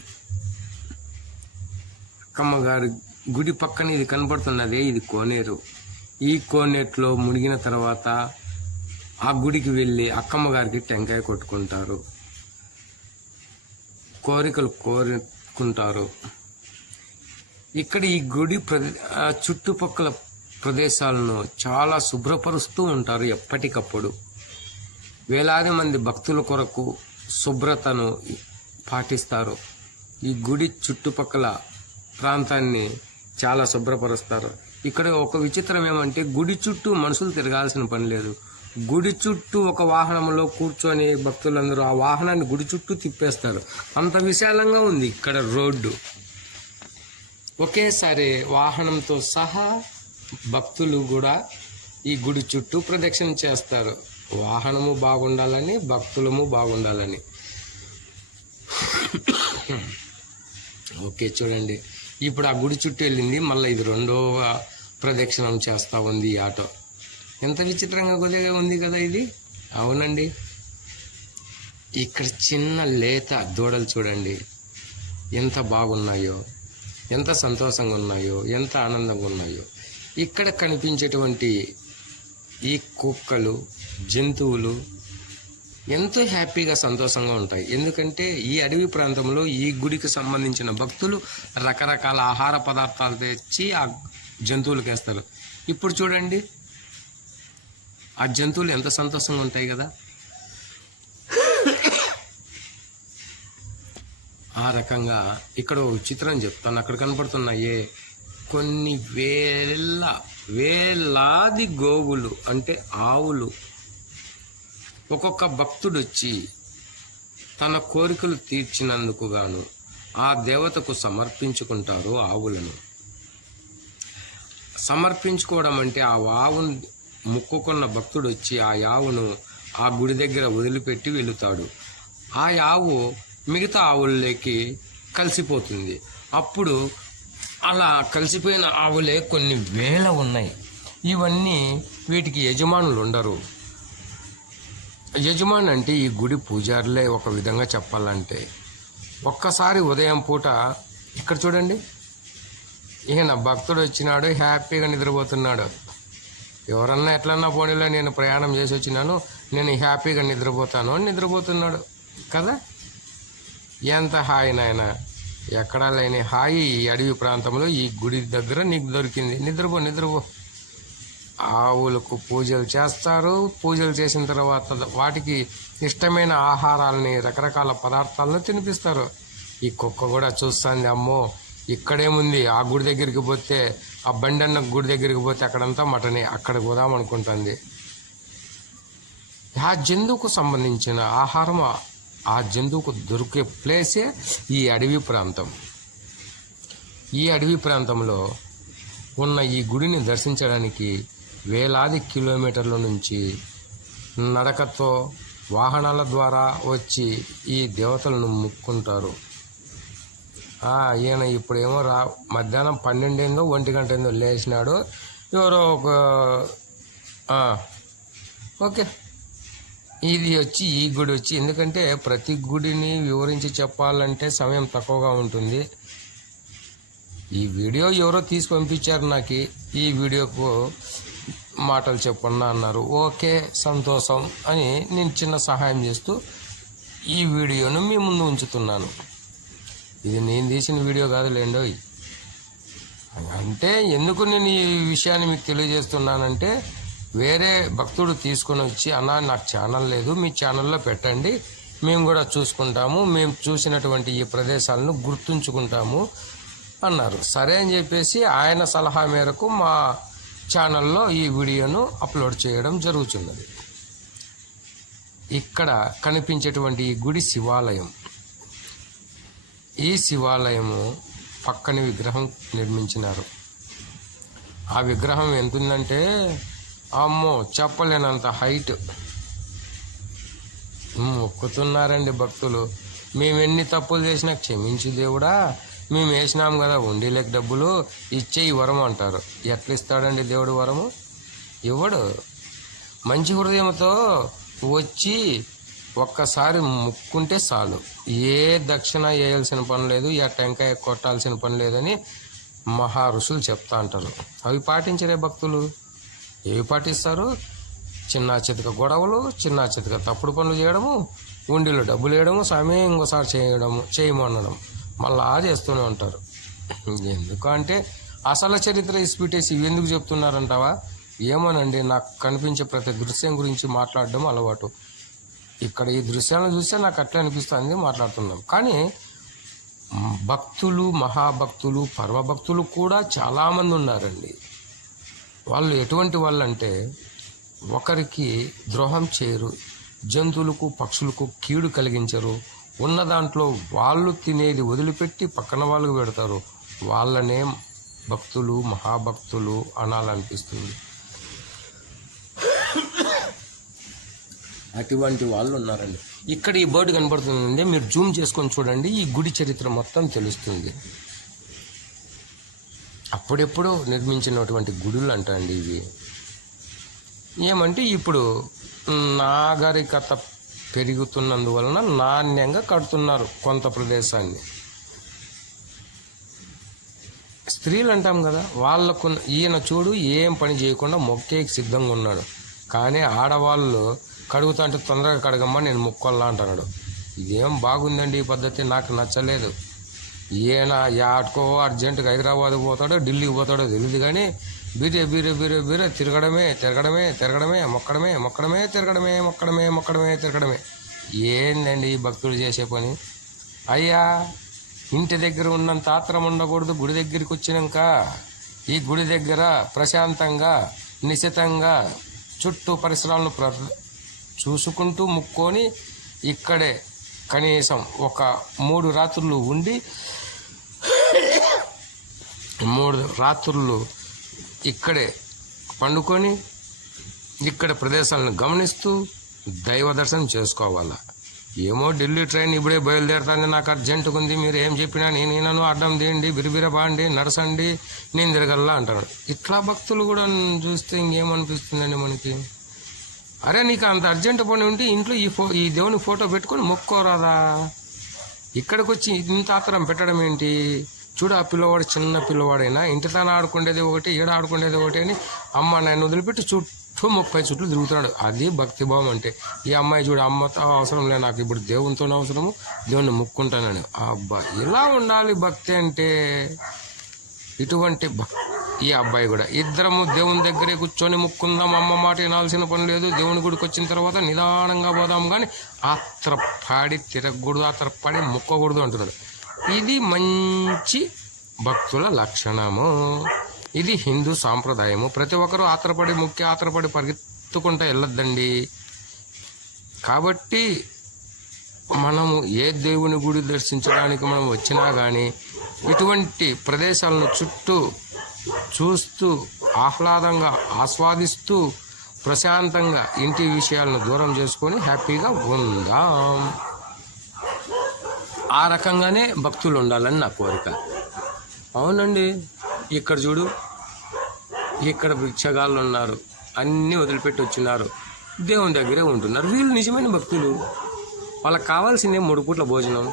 అక్కమ్మ గారి గుడి పక్కన ఇది కనబడుతున్నదే, ఇది కోనేరు. ఈ కోనేట్లో మునిగిన తర్వాత ఆ గుడికి వెళ్ళి అక్కమ్మ గారికి టెంకాయ కొట్టుకుంటారు, కోరికలు కోరుకుంటారు. ఇక్కడ ఈ గుడి చుట్టుపక్కల ప్రదేశాలను చాలా శుభ్రపరుస్తూ ఉంటారు ఎప్పటికప్పుడు. వేలాది మంది భక్తుల కొరకు శుభ్రతను పాటిస్తారు. ఈ గుడి చుట్టుపక్కల ప్రాంతాన్ని చాలా శుభ్రపరుస్తారు. ఇక్కడ ఒక విచిత్రం ఏమంటే గుడి చుట్టూ మనుషులు తిరగాల్సిన పని లేదు. గుడి చుట్టూ ఒక వాహనంలో కూర్చొని భక్తులందరూ ఆ వాహనాన్ని గుడి చుట్టూ తిప్పేస్తారు. అంత విశాలంగా ఉంది ఇక్కడ రోడ్డు. ఒకేసారి వాహనంతో సహా భక్తులు కూడా ఈ గుడి చుట్టూ ప్రదక్షిణ చేస్తారు. వాహనము బాగుండాలని, భక్తులము బాగుండాలని. ఓకే, చూడండి ఇప్పుడు ఆ గుడి చుట్టూ వెళ్ళింది, మళ్ళీ ఇది రెండవ ప్రదక్షిణం చేస్తూ ఉంది ఈ ఆటో. ఎంత విచిత్రంగా కొద్దిగా ఉంది కదా ఇది. అవునండి, ఇక్కడ చిన్న లేత దూడలు చూడండి ఎంత బాగున్నాయో, ఎంత సంతోషంగా ఉన్నాయో, ఎంత ఆనందంగా ఉన్నాయో. ఇక్కడ కనిపించేటువంటి ఈ కుక్కలు, జంతువులు ఎంతో హ్యాపీగా సంతోషంగా ఉంటాయి. ఎందుకంటే ఈ అడవి ప్రాంతంలో ఈ గుడికి సంబంధించిన భక్తులు రకరకాల ఆహార పదార్థాలు తెచ్చి ఆ జంతువులకు వేస్తారు. ఇప్పుడు చూడండి ఆ జంతువులు ఎంత సంతోషంగా ఉంటాయి కదా. ఆ రకంగా ఇక్కడ ఒక చిత్రం చెప్తాను. అక్కడ కనపడుతున్నాయే కొన్ని వేలాది గోవులు అంటే ఆవులు. ఒక్కొక్క భక్తుడు వచ్చి తన కోరికలు తీర్చినందుకు గాను ఆ దేవతకు సమర్పించుకుంటారు ఆవులను. సమర్పించుకోవడం అంటే ఆ ఆవును మొక్కుకున్న భక్తుడు వచ్చి ఆ ఆవును ఆ గుడి దగ్గర వదిలిపెట్టి వెళుతాడు. ఆ ఆవు మిగతా ఆవుల్లోకి కలిసిపోతుంది. అప్పుడు అలా కలిసిపోయిన ఆవులే కొన్ని వేల ఉన్నాయి. ఇవన్నీ వీటికి యజమానులు ఉండరు. యజమాని అంటే ఈ గుడి పూజారులే ఒక విధంగా చెప్పాలంటే. ఒక్కసారి ఉదయం పూట ఇక్కడ చూడండి, ఈయన భక్తుడు వచ్చినాడు, హ్యాపీగా నిద్రపోతున్నాడు. ఎవరన్నా ఎట్లన్నా పోనీలో నేను ప్రయాణం చేసి వచ్చినాను, నేను హ్యాపీగా నిద్రపోతాను అని నిద్రపోతున్నాడు కదా. ఎంత హాయి నాయన, ఎక్కడా లేని హాయి ఈ అడవి ప్రాంతంలో ఈ గుడి దగ్గర నీకు దొరికింది. నిద్రపో. ఆవులకు పూజలు చేస్తారు. పూజలు చేసిన తర్వాత వాటికి ఇష్టమైన ఆహారాలని, రకరకాల పదార్థాలను తినిపిస్తారు. ఈ కుక్క కూడా చూస్తుంది, అమ్మో ఇక్కడేముంది, ఆ గుడి దగ్గరికి పోతే, ఆ బండన్న గుడి దగ్గరికి పోతే అక్కడంతా మటనే, అక్కడికి పోదాం అనుకుంటుంది. ఆ జంతువుకు సంబంధించిన ఆహారం ఆ జంతువుకు దొరికే ప్లేసే ఈ అడవి ప్రాంతం. ఈ అడవి ప్రాంతంలో ఉన్న ఈ గుడిని దర్శించడానికి వేలాది కిలోమీటర్ల నుంచి నడకతో, వాహనాల ద్వారా వచ్చి ఈ దేవతలను ముక్కుంటారు. ఈయన ఇప్పుడేమో మధ్యాహ్నం 12 1 గంట లేచినాడు. ఎవరో ఒక ఓకే, ఇది వచ్చి ఈ గుడి వచ్చి, ఎందుకంటే ప్రతి గుడిని వివరించి చెప్పాలంటే సమయం తక్కువగా ఉంటుంది. ఈ వీడియో ఎవరో తీసి పంపించారు నాకు, ఈ వీడియోకు మాటలు చెప్పన్నా అన్నారు. ఓకే, సంతోషం అని నేను చిన్న సహాయం చేస్తూ ఈ వీడియోను మీ ముందు ఉంచుతున్నాను. ఇది నేను తీసిన వీడియో కాదులేండోయ్. అంటే ఎందుకు నేను ఈ విషయాన్ని మీకు తెలియజేస్తున్నానంటే, వేరే భక్తుడు తీసుకొని వచ్చి, అన్నా నాకు ఛానల్ లేదు, మీ ఛానల్లో పెట్టండి, మేము కూడా చూసుకుంటాము, మేము చూసినటువంటి ఈ ప్రదేశాలను గుర్తుంచుకుంటాము అన్నారు. సరే అని చెప్పేసి ఆయన సలహా మేరకు మా ఛానల్లో ఈ వీడియోను అప్లోడ్ చేయడం జరుగుతున్నది. ఇక్కడ కనిపించేటువంటి ఈ గుడి శివాలయం. ఈ శివాలయము పక్కన విగ్రహం నిర్మించినారు. ఆ విగ్రహం ఎంతుందంటే అమ్మో చెప్పలేనంత హైట్. మొక్కుతున్నారండి భక్తులు. మేము ఎన్ని తప్పులు చేసినా క్షమించు దేవుడా, మేము వేసినాం కదా ఉండీలేక డబ్బులు, ఇచ్చే వరం అంటారు. ఎట్లా ఇస్తాడండి దేవుడు వరము? ఇవ్వడు. మంచి హృదయంతో వచ్చి ఒక్కసారి ముక్కుంటే చాలు. ఏ దక్షిణ వేయాల్సిన పని లేదు, ఏ టెంకాయ కొట్టాల్సిన పని లేదని మహా ఋషులు చెప్తా అంటారు. అవి పాటించరే భక్తులు. ఏవి పాటిస్తారు? చిన్న చితక గొడవలు, చిన్న చితక తప్పుడు పనులు చేయడము, ఉండిలో డబ్బులు వేయడము, సమయం ఇంకోసారి చేయమనడం, మళ్ళా చేస్తూనే ఉంటారు. ఎందుకంటే అసలు చరిత్ర ఇసిపెట్టేసి ఇవి ఎందుకు చెప్తున్నారంటావా? ఏమోనండి, నాకు కనిపించే ప్రతి దృశ్యం గురించి మాట్లాడడం అలవాటు. ఇక్కడ ఈ దృశ్యాలను చూస్తే నాకు అట్లా అనిపిస్తుంది, మాట్లాడుతున్నాం. కానీ భక్తులు, మహాభక్తులు, పరమభక్తులు కూడా చాలామంది ఉన్నారండి. వాళ్ళు ఎటువంటి వాళ్ళంటే, ఒకరికి ద్రోహం చేయరు, జంతువులకు పక్షులకు కీడు కలిగించరు, ఉన్న దాంట్లో వాళ్ళు తినేది వదిలిపెట్టి పక్కన వాళ్ళకు పెడతారు. వాళ్ళనే భక్తులు, మహాభక్తులు అనాలనిపిస్తుంది. అటువంటి వాళ్ళు ఉన్నారండి. ఇక్కడ ఈ బోర్డు కనబడుతుందండి, మీరు జూమ్ చేసుకొని చూడండి, ఈ గుడి చరిత్ర మొత్తం తెలుస్తుంది. అప్పుడెప్పుడు నిర్మించినటువంటి గుడులు అంటండి ఇవి. ఏమంటే ఇప్పుడు నాగరికత పెరుగుతున్నందువలన నాణ్యంగా కడుతున్నారు కొంత ప్రదేశాన్ని. స్త్రీలు అంటాం కదా, వాళ్ళకు ఈయన చూడు ఏం పని చేయకుండా మొక్కేకి సిద్ధంగా ఉన్నాడు. కానీ ఆడవాళ్ళు కడుగుతా అంటే తొందరగా కడగమ్మా నేను మొక్కొల్లా అంటున్నాడు. ఇదేం బాగుందండి ఈ పద్ధతి, నాకు నచ్చలేదు. ఈయన ఆడుకో అర్జెంటుగా హైదరాబాద్ పోతాడో ఢిల్లీకి పోతాడో తెలియదు, కానీ బీరే తిరగడమే మొక్కడమే. ఏందండి ఈ భక్తులు చేసే పని? అయ్యా, ఇంటి దగ్గర ఉన్నంత ఆత్రం ఉండకూడదు. గుడి దగ్గరికి వచ్చినాక ఈ గుడి దగ్గర ప్రశాంతంగా, నిశితంగా చుట్టూ పరిసరాలను చూసుకుంటూ ముక్కొని ఇక్కడే కనీసం ఒక 3 రాత్రులు ఉండి 3 రాత్రులు ఇక్కడే పండుకొని ఇక్కడ ప్రదేశాలను గమనిస్తూ దైవ దర్శనం చేసుకోవాలా. ఏమో ఢిల్లీ ట్రైన్ ఇప్పుడే బయలుదేరుతాను, నాకు అర్జెంటుగా ఉంది, మీరు ఏం చెప్పినా నేను అడ్డం తీయండి, బిరిబిర బాండి, నడసండి, నేను తిరగల్లా అంటారు. ఇట్లా భక్తులు కూడా చూస్తే ఇంకేమనిపిస్తుందండి మనకి? అరే నీకు అంత అర్జెంట్ పని ఉంటే ఇంట్లో ఈ దేవుని ఫోటో పెట్టుకొని మొక్కోరాదా? ఇక్కడికి వచ్చి ఇంత ఆత్రం పెట్టడం ఏంటి? చూడు, ఆ పిల్లవాడు చిన్న పిల్లవాడైనా ఇంటి తాను ఆడుకునేది ఒకటి, ఈడ ఆడుకునేది ఒకటి అని అమ్మ నాయన వదిలిపెట్టి చుట్టూ 30 చుట్లు తిరుగుతున్నాడు. అది భక్తిభావం అంటే. ఈ అమ్మాయి చూడు, అమ్మతో అవసరం లేదు నాకు, ఇప్పుడు దేవునితోనే అవసరము, దేవుని ముక్కుంటానని. అబ్బా, ఇలా ఉండాలి భక్తి అంటే. ఇటువంటి ఈ అబ్బాయి కూడా ఇద్దరము దేవుని దగ్గరే కూర్చొని ముక్కుందాం, అమ్మ మాట వినాల్సిన పని లేదు, దేవుని గుడికి వచ్చిన తర్వాత నిదానంగా పోదాం, కానీ ఆత్రపాడి తిరగకూడదు, ఆత్రపాడి ముక్కకూడదు అంటున్నాడు. ఇది మంచి భక్తుల లక్షణము. ఇది హిందూ సాంప్రదాయము. ప్రతి ఒక్కరూ ఆత్రపడి పరిగెత్తుకుంటూ వెళ్ళొద్దండి. కాబట్టి మనము ఏ దేవుని గుడి దర్శించడానికి మనం వచ్చినా కానీ ఇటువంటి ప్రదేశాలను చుట్టూ చూస్తూ ఆహ్లాదంగా ఆస్వాదిస్తూ ప్రశాంతంగా ఇంటి విషయాలను దూరం చేసుకొని హ్యాపీగా ఉందాం. ఆ రకంగానే భక్తులు ఉండాలని నా కోరిక. అవునండి, ఇక్కడ చూడు, ఇక్కడ భిక్షగాళ్ళు ఉన్నారు, అన్నీ వదిలిపెట్టి వచ్చినారు, దేవుని దగ్గరే ఉంటున్నారు. వీళ్ళు నిజమైన భక్తులు. వాళ్ళకి కావాల్సిందే 3 పూట్ల భోజనం.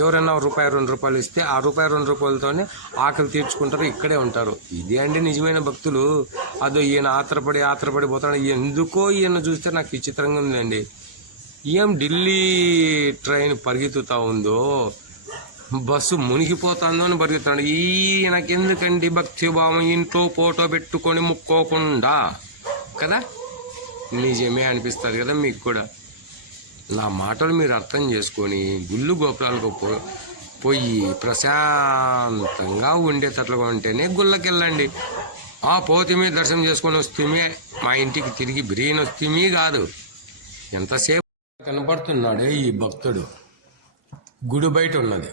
ఎవరైనా ₹1 2 ఇస్తే ఆ ₹2 ఆకలి తీర్చుకుంటారు, ఇక్కడే ఉంటారు. ఇదే అండి నిజమైన భక్తులు. అదో ఈయన ఆత్రపడి పోతాడు. ఎందుకో ఈయన చూస్తే నాకు విచిత్రంగా ఉందండి. ఏం ఢిల్లీ ట్రైన్ పరిగెత్తుతా ఉందో, బస్సు మునిగిపోతుందో అని పరిగెత్తున్నాడు. ఈయనకెందుకండి భక్తిభావం? ఇంట్లో ఫోటో పెట్టుకొని ముక్కోకుండా కదా. నిజమే అనిపిస్తుంది కదా మీకు కూడా. నా మాటలు మీరు అర్థం చేసుకొని గుళ్ళు గోపురాలకు పోయి ప్రశాంతంగా ఉండేటట్లుగా ఉంటేనే గుళ్ళకి వెళ్ళండి. పోతిమి దర్శనం చేసుకొని వస్తేమే మా ఇంటికి తిరిగి బిర్యానీ వస్తేమీ కాదు. ఎంతసేపు కనపడుతున్నాడే ఈ భక్తుడు. గుడి బయట ఉన్నది.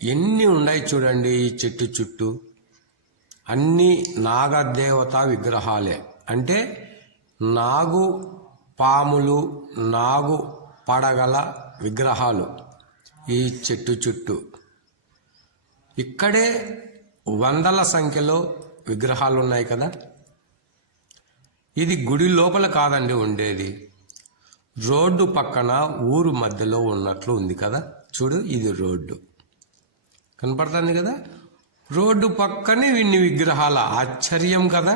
ఎన్ని ఉన్నాయి చూడండి ఈ చెట్టు చుట్టూ. అన్నీ నాగదేవతా విగ్రహాలే. అంటే నాగు పాములు, నాగు పడగల విగ్రహాలు ఈ చెట్టు చుట్టూ. ఇక్కడే వందల సంఖ్యలో విగ్రహాలు ఉన్నాయి కదా. ఇది గుడి లోపల కాదండి ఉండేది, రోడ్డు పక్కన ఊరు మధ్యలో ఉన్నట్లు ఉంది కదా. చూడు, ఇది రోడ్డు కనపడుతుంది కదా. రోడ్డు పక్కనే ఇన్ని విగ్రహాల. ఆశ్చర్యం కదా.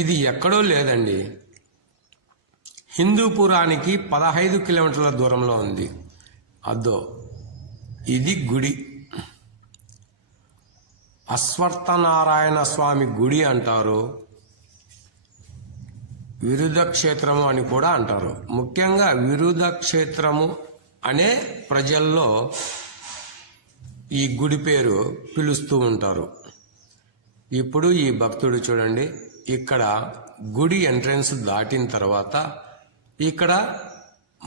ఇది ఎక్కడో లేదండి, హిందూపురానికి 15 కిలోమీటర్ల దూరంలో ఉంది. అద్దో ఇది గుడి. అశ్వత్థనారాయణ స్వామి గుడి అంటారు, విరుధ క్షేత్రము అని కూడా అంటారు. ముఖ్యంగా విరుధ క్షేత్రము అనే ప్రజల్లో ఈ గుడి పేరు పిలుస్తూ ఉంటారు. ఇప్పుడు ఈ భక్తుడు చూడండి, ఇక్కడ గుడి ఎంట్రన్స్ దాటిన తర్వాత ఇక్కడ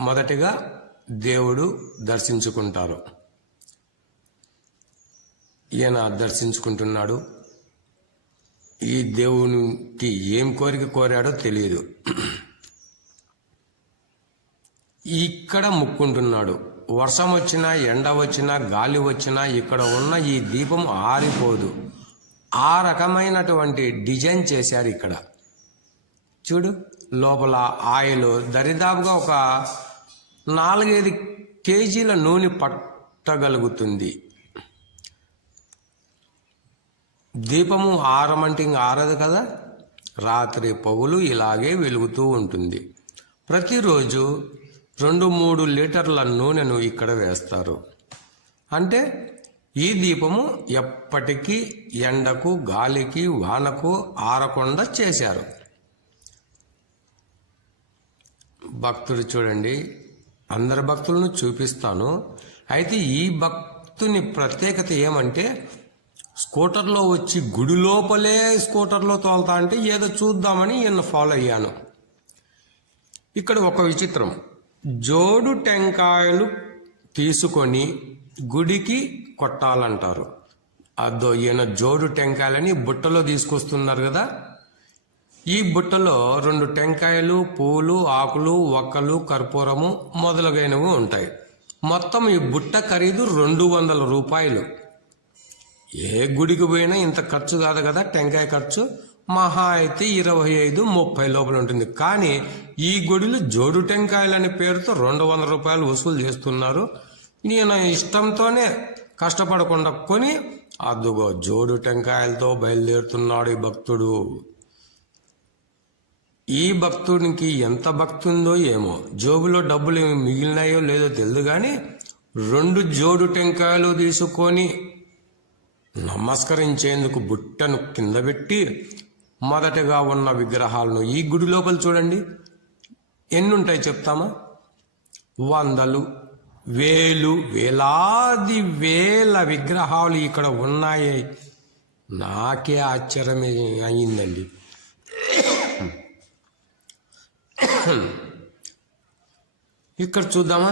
మొదటిగా దేవుడు దర్శించుకుంటారు. ఈయన దర్శించుకుంటున్నాడు. ఈ దేవునికి ఏం కోరిక కోరాడో తెలియదు. ఇక్కడ ముక్కుంటున్నాడు. వర్షం వచ్చినా, ఎండ వచ్చినా, గాలి వచ్చినా ఇక్కడ ఉన్న ఈ దీపం ఆరిపోదు. ఆ రకమైనటువంటి డిజైన్ చేశారు ఇక్కడ. చూడు, లోపల ఆయిల్ దరిదాపుగా ఒక 4-5 కేజీల నూనె పట్టగలుగుతుంది. దీపము ఆరమంటే ఇంక ఆరదు కదా. రాత్రి పగులు ఇలాగే వెలుగుతూ ఉంటుంది. ప్రతిరోజు 2-3 లీటర్ల నూనెను ఇక్కడ వేస్తారు. అంటే ఈ దీపము ఎప్పటికీ ఎండకు, గాలికి, వానకు ఆరకుండా చేశారు. భక్తుడు చూడండి, అందరి భక్తులను చూపిస్తాను. అయితే ఈ భక్తుని ప్రత్యేకత ఏమంటే, స్కూటర్లో వచ్చి గుడి లోపలే స్కూటర్లో తోలుతా అంటే ఏదో చూద్దామని ఈయన ఫాలో అయ్యాను. ఇక్కడ ఒక విచిత్రం, జోడు టెంకాయలు తీసుకొని గుడికి కొట్టాలంటారు. అదో ఈయన జోడు టెంకాయలని బుట్టలో తీసుకొస్తున్నారు కదా. ఈ బుట్టలో 2 టెంకాయలు, పూలు, ఆకులు, ఒక్కలు, కర్పూరము మొదలైనవి ఉంటాయి. మొత్తం ఈ బుట్ట ఖరీదు ₹200. ఏ గుడికి పోయినా ఇంత ఖర్చు కాదు కదా టెంకాయ ఖర్చు. మహా అయితే 25-30 లోపల ఉంటుంది. కానీ ఈ గుడిలో జోడు టెంకాయలు అనే పేరుతో ₹200 వసూలు చేస్తున్నారు. నేను ఇష్టంతోనే కష్టపడకుండా కొని అదుగో జోడు టెంకాయలతో బయలుదేరుతున్నాడు ఈ భక్తుడు. ఈ భక్తుడికి ఎంత భక్తి ఉందో ఏమో, జోబులో డబ్బులు మిగిలినాయో లేదో తెలియదు కానీ 2 జోడు టెంకాయలు తీసుకొని నమస్కరించేందుకు బుట్టను కింద పెట్టి మొదటగా ఉన్న విగ్రహాలను ఈ గుడి లోపల చూడండి. ఎన్నుంటాయి చెప్తామా? 100, వేలాది వేల విగ్రహాలు ఇక్కడ ఉన్నాయి. నాకే ఆశ్చర్యమే అయిందండి. ఇక్కడ చూద్దామా,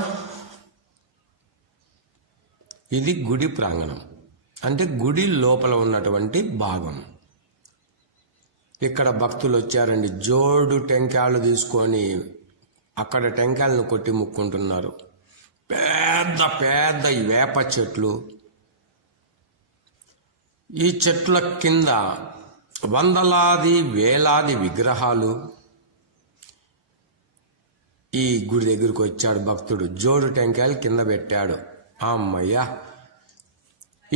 ఇది గుడి ప్రాంగణం, అంటే గుడి లోపల ఉన్నటువంటి భాగం. ఇక్కడ భక్తులు వచ్చారండి, జోడు టెంకాయలు తీసుకొని అక్కడ టెంకాయలను కొట్టి ముక్కుంటున్నారు. పెద్ద పెద్ద వేప చెట్లు, ఈ చెట్ల కింద వందలాది వేలాది విగ్రహాలు. ఈ గుడి దగ్గరికి వచ్చాడు భక్తుడు, జోడు టెంకాయలు కింద పెట్టాడు. అమ్మయ్యా,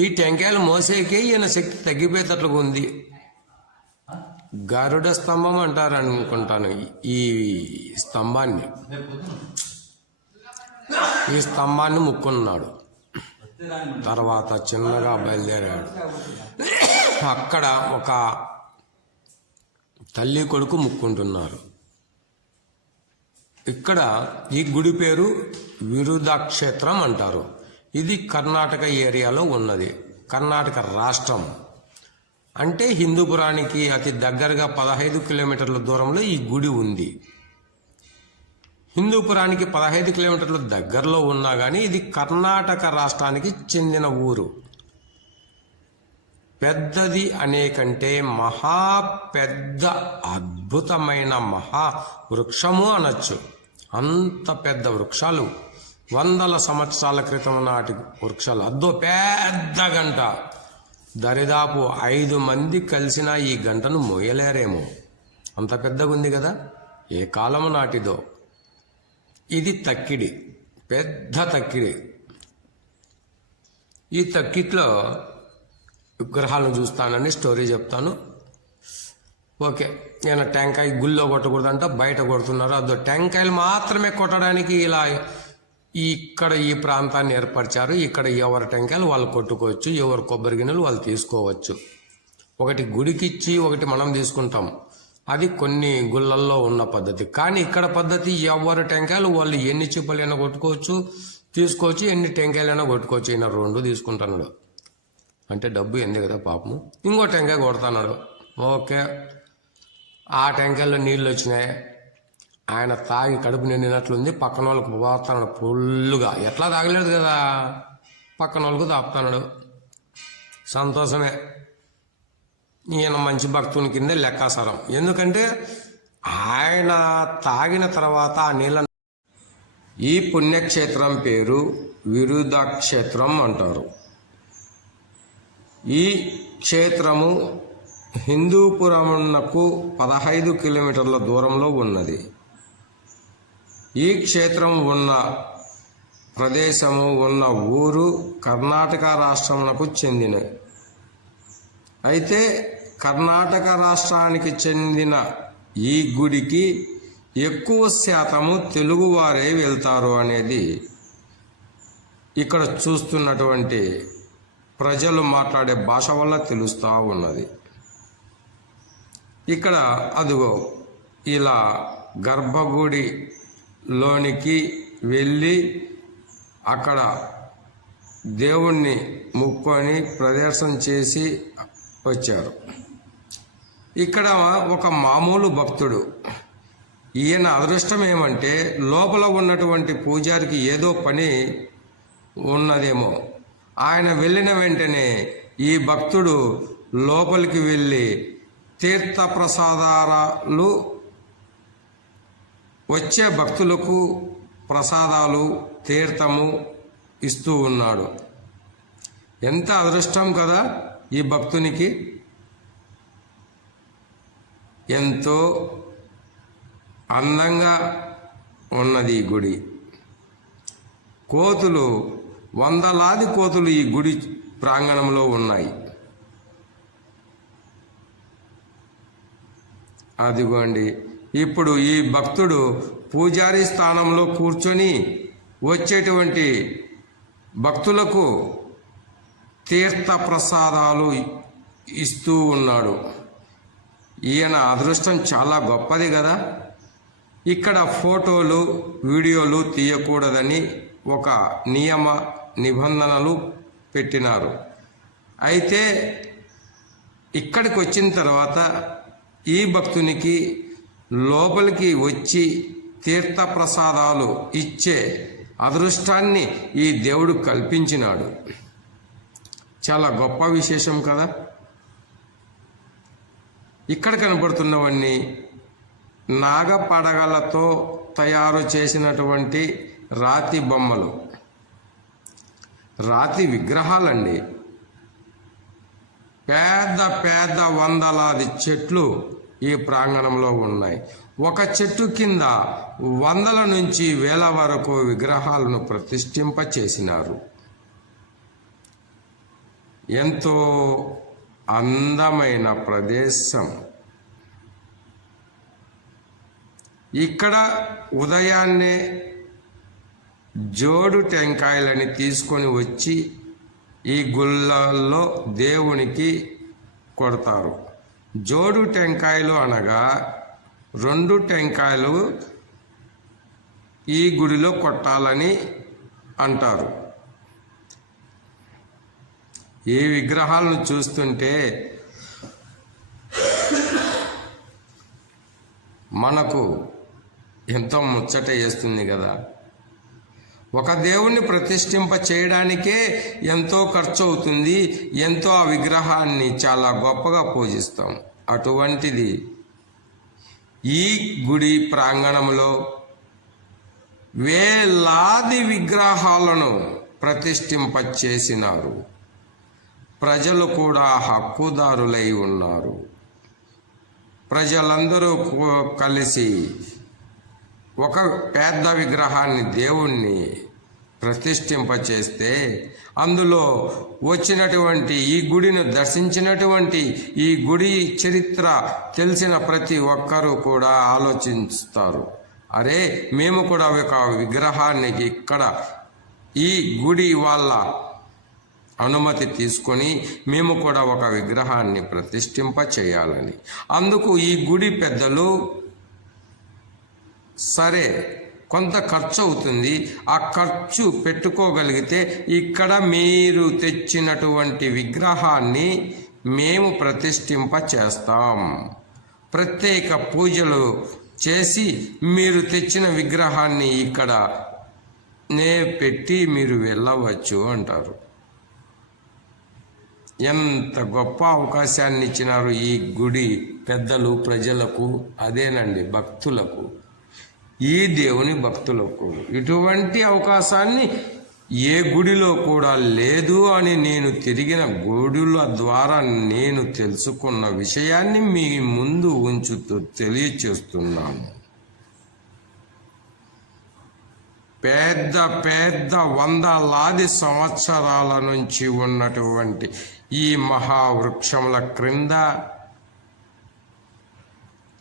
ఈ టెంకాయలు మోసేకే ఈయన శక్తి తగ్గిపోయేటట్లుగా ఉంది. గరుడ స్తంభం అంటారు అనుకుంటాను ఈ స్తంభాన్ని. ఈ స్తంభాన్ని ముక్కున్నాడు, తర్వాత చిన్నగా బయలుదేరాడు. అక్కడ ఒక తల్లి కొడుకు ముక్కుంటున్నారు. ఇక్కడ ఈ గుడి పేరు విరుధాక్షేత్రం అంటారు. ఇది కర్ణాటక ఏరియాలో ఉన్నది, కర్ణాటక రాష్ట్రం. అంటే హిందూపురానికి అతి దగ్గరగా 15 కిలోమీటర్ల దూరంలో ఈ గుడి ఉంది. హిందూపురానికి 15 కిలోమీటర్ల దగ్గరలో ఉన్నా కానీ ఇది కర్ణాటక రాష్ట్రానికి చెందిన ఊరు. పెద్దది అనే కంటే మహా పెద్ద అద్భుతమైన మహా వృక్షము అనొచ్చు. అంత పెద్ద వృక్షాలు, వందల సంవత్సరాల క్రితం నాటి వృక్షాలు. అద్దో పెద్ద గంట, దరిదాపు 5 మంది కలిసినా ఈ గంటను మోయలేరేమో, అంత పెద్దగా ఉంది కదా. ఏ కాలము నాటిదో. ఇది తక్కిడి, పెద్ద తక్కిడి. ఈ తక్కిట్లో విగ్రహాలను చూస్తానని స్టోరీ చెప్తాను. ఓకే, నేను టెంకాయ గుళ్ళో కొట్టకూడదంట, బయట కొడుతున్నారు. అదో టెంకాయలు మాత్రమే కొట్టడానికి ఇలా ఇక్కడ ఈ ప్రాంతాన్ని ఏర్పరిచారు. ఇక్కడ ఎవరి టెంకాయలు వాళ్ళు కొట్టుకోవచ్చు, ఎవరు కొబ్బరి గిన్నెలు వాళ్ళు తీసుకోవచ్చు. ఒకటి గుడికిచ్చి ఒకటి మనం తీసుకుంటాం, అది కొన్ని గుళ్ళల్లో ఉన్న పద్ధతి. కానీ ఇక్కడ పద్ధతి ఎవరి టెంకాయలు వాళ్ళు ఎన్ని చిప్పలైనా కొట్టుకోవచ్చు, తీసుకోవచ్చు, ఎన్ని టెంకాయలైనా కొట్టుకోవచ్చు. ఈయన 2 తీసుకుంటున్నాడు, అంటే డబ్బు ఎందు కదా పాపము. ఇంకో టెంకాయ కొడుతున్నాడు. ఓకే, ఆ టెంకాయల్లో నీళ్ళు వచ్చినాయి. ఆయన తాగి కడుపు నిండినట్లుంది. పక్కన వాళ్ళకి పోతున్నాడు ఫుల్లుగా. ఎట్లా తాగలేదు కదా, పక్కన వాళ్ళకు తాపుతున్నాడు. సంతోషమే. ఈయన మంచి భక్తుని కిందే లెక్కాసారం. ఎందుకంటే ఆయన తాగిన తర్వాత ఆ నీళ్ళ. ఈ పుణ్యక్షేత్రం పేరు విరుధాక్షేత్రం అంటారు. ఈ క్షేత్రము హిందూపురమునకు 15 కిలోమీటర్ల దూరంలో ఉన్నది. ఈ క్షేత్రం ఉన్న ప్రదేశము ఉన్న ఊరు కర్ణాటక రాష్ట్రమునకు చెందిన. అయితే కర్ణాటక రాష్ట్రానికి చెందిన ఈ గుడికి ఎక్కువ శాతము తెలుగువారే వెళ్తారు అనేది ఇక్కడ చూస్తున్నటువంటి ప్రజలు మాట్లాడే భాష వల్ల తెలుస్తూ ఉన్నది. ఇక్కడ అదిగో ఇలా గర్భగుడిలోనికి వెళ్ళి అక్కడ దేవుణ్ణి ముక్కొని ప్రదర్శన చేసి వచ్చారు. ఇక్కడ ఒక మామూలు భక్తుడు. ఈయన అదృష్టం ఏమంటే లోపల ఉన్నటువంటి పూజారికి ఏదో పని ఉన్నదేమో. ఆయన వెళ్ళిన వెంటనే ఈ భక్తుడు లోపలికి వెళ్ళి తీర్థ ప్రసాదాలు వచ్చే భక్తులకు ప్రసాదాలు తీర్థము ఇస్తూ ఉన్నాడు. ఎంత అదృష్టం కదా ఈ భక్తునికి. ఎంతో అందంగా ఉన్నది ఈ గుడి. కోతులు, వందలాది కోతులు ఈ గుడి ప్రాంగణంలో ఉన్నాయి. అదిగోండి, ఇప్పుడు ఈ భక్తుడు పూజారి స్థానంలో కూర్చొని వచ్చేటువంటి భక్తులకు తీర్థ ప్రసాదాలు ఇస్తూ ఉన్నాడు. ఈయన అదృష్టం చాలా గొప్పది కదా. ఇక్కడ ఫోటోలు వీడియోలు తీయకూడదని ఒక నియమ నిబంధనలు పెట్టినారు. అయితే ఇక్కడికి వచ్చిన తర్వాత ఈ భక్తునికి లోపలికి వచ్చి తీర్థప్రసాదాలు ఇచ్చే అదృష్టాన్ని ఈ దేవుడు కల్పించినాడు. చాలా గొప్ప విశేషం కదా. ఇక్కడ కనపడుతున్నవన్నీ నాగపడగలతో తయారు చేసినటువంటి రాతి బొమ్మలు, రాతి విగ్రహాలండి. పెద్ద పెద్ద వందలాది చెట్లు ఈ ప్రాంగణంలో ఉన్నాయి. ఒక చెట్టు కింద వందల నుంచి వేల వరకు విగ్రహాలను ప్రతిష్ఠింప చేసినారు. ఎంతో అందమైన ప్రదేశం. ఇక్కడ ఉదయాన్నే జోడు టెంకాయలని తీసుకొని వచ్చి ఈ గుళ్ళల్లో దేవునికి కొడతారు. జోడు టెంకాయలు అనగా 2 టెంకాయలు ఈ గుడిలో కొట్టాలని అంటారు. ఈ విగ్రహాలను చూస్తుంటే మనకు ఎంతో ముచ్చట వేస్తుంది కదా. ఒక దేవుణ్ణి ప్రతిష్ఠింప చేయడానికే ఎంతో ఖర్చు అవుతుంది, ఎంతో ఆ విగ్రహాన్ని చాలా గొప్పగా పూజిస్తాం. అటువంటిది ఈ గుడి ప్రాంగణంలో వేలాది విగ్రహాలను ప్రతిష్ఠింప చేసినారు. ప్రజలు కూడా హక్కుదారులై ఉన్నారు. ప్రజలందరూ కలిసి ఒక పెద్ద విగ్రహాన్ని దేవుణ్ణి ప్రతిష్ఠింప చేస్తే అందులో వచ్చినటువంటి ఈ గుడిని దర్శించినటువంటి ఈ గుడి చరిత్ర తెలిసిన ప్రతి ఒక్కరూ కూడా ఆలోచిస్తారు, అరే మేము కూడా ఒక విగ్రహాన్ని ఇక్కడ ఈ గుడి వాళ్ళ అనుమతి తీసుకొని మేము కూడా ఒక విగ్రహాన్ని ప్రతిష్ఠింప చేయాలని. అందుకు ఈ గుడి పెద్దలు సరే కొంత ఖర్చు అవుతుంది, ఆ ఖర్చు పెట్టుకోగలిగితే ఇక్కడ మీరు తెచ్చినటువంటి విగ్రహాన్ని మేము ప్రతిష్ఠింప చేస్తాం, ప్రత్యేక పూజలు చేసి మీరు తెచ్చిన విగ్రహాన్ని ఇక్కడ పెట్టి మీరు వెళ్ళవచ్చు అంటారు. ఎంత గొప్ప అవకాశాన్ని ఇచ్చినారు ఈ గుడి పెద్దలు ప్రజలకు, అదేనండి భక్తులకు, ఈ దేవుని భక్తులకు. ఇటువంటి అవకాశాన్ని ఏ గుడిలో కూడా లేదు అని నేను తిరిగిన గుడుల ద్వారా నేను తెలుసుకున్న విషయాన్ని మీ ముందు ఉంచుతూ తెలియచేస్తున్నాను. పెద్ద పెద్ద వందలాది సంవత్సరాల నుంచి ఉన్నటువంటి ఈ మహావృక్షముల క్రింద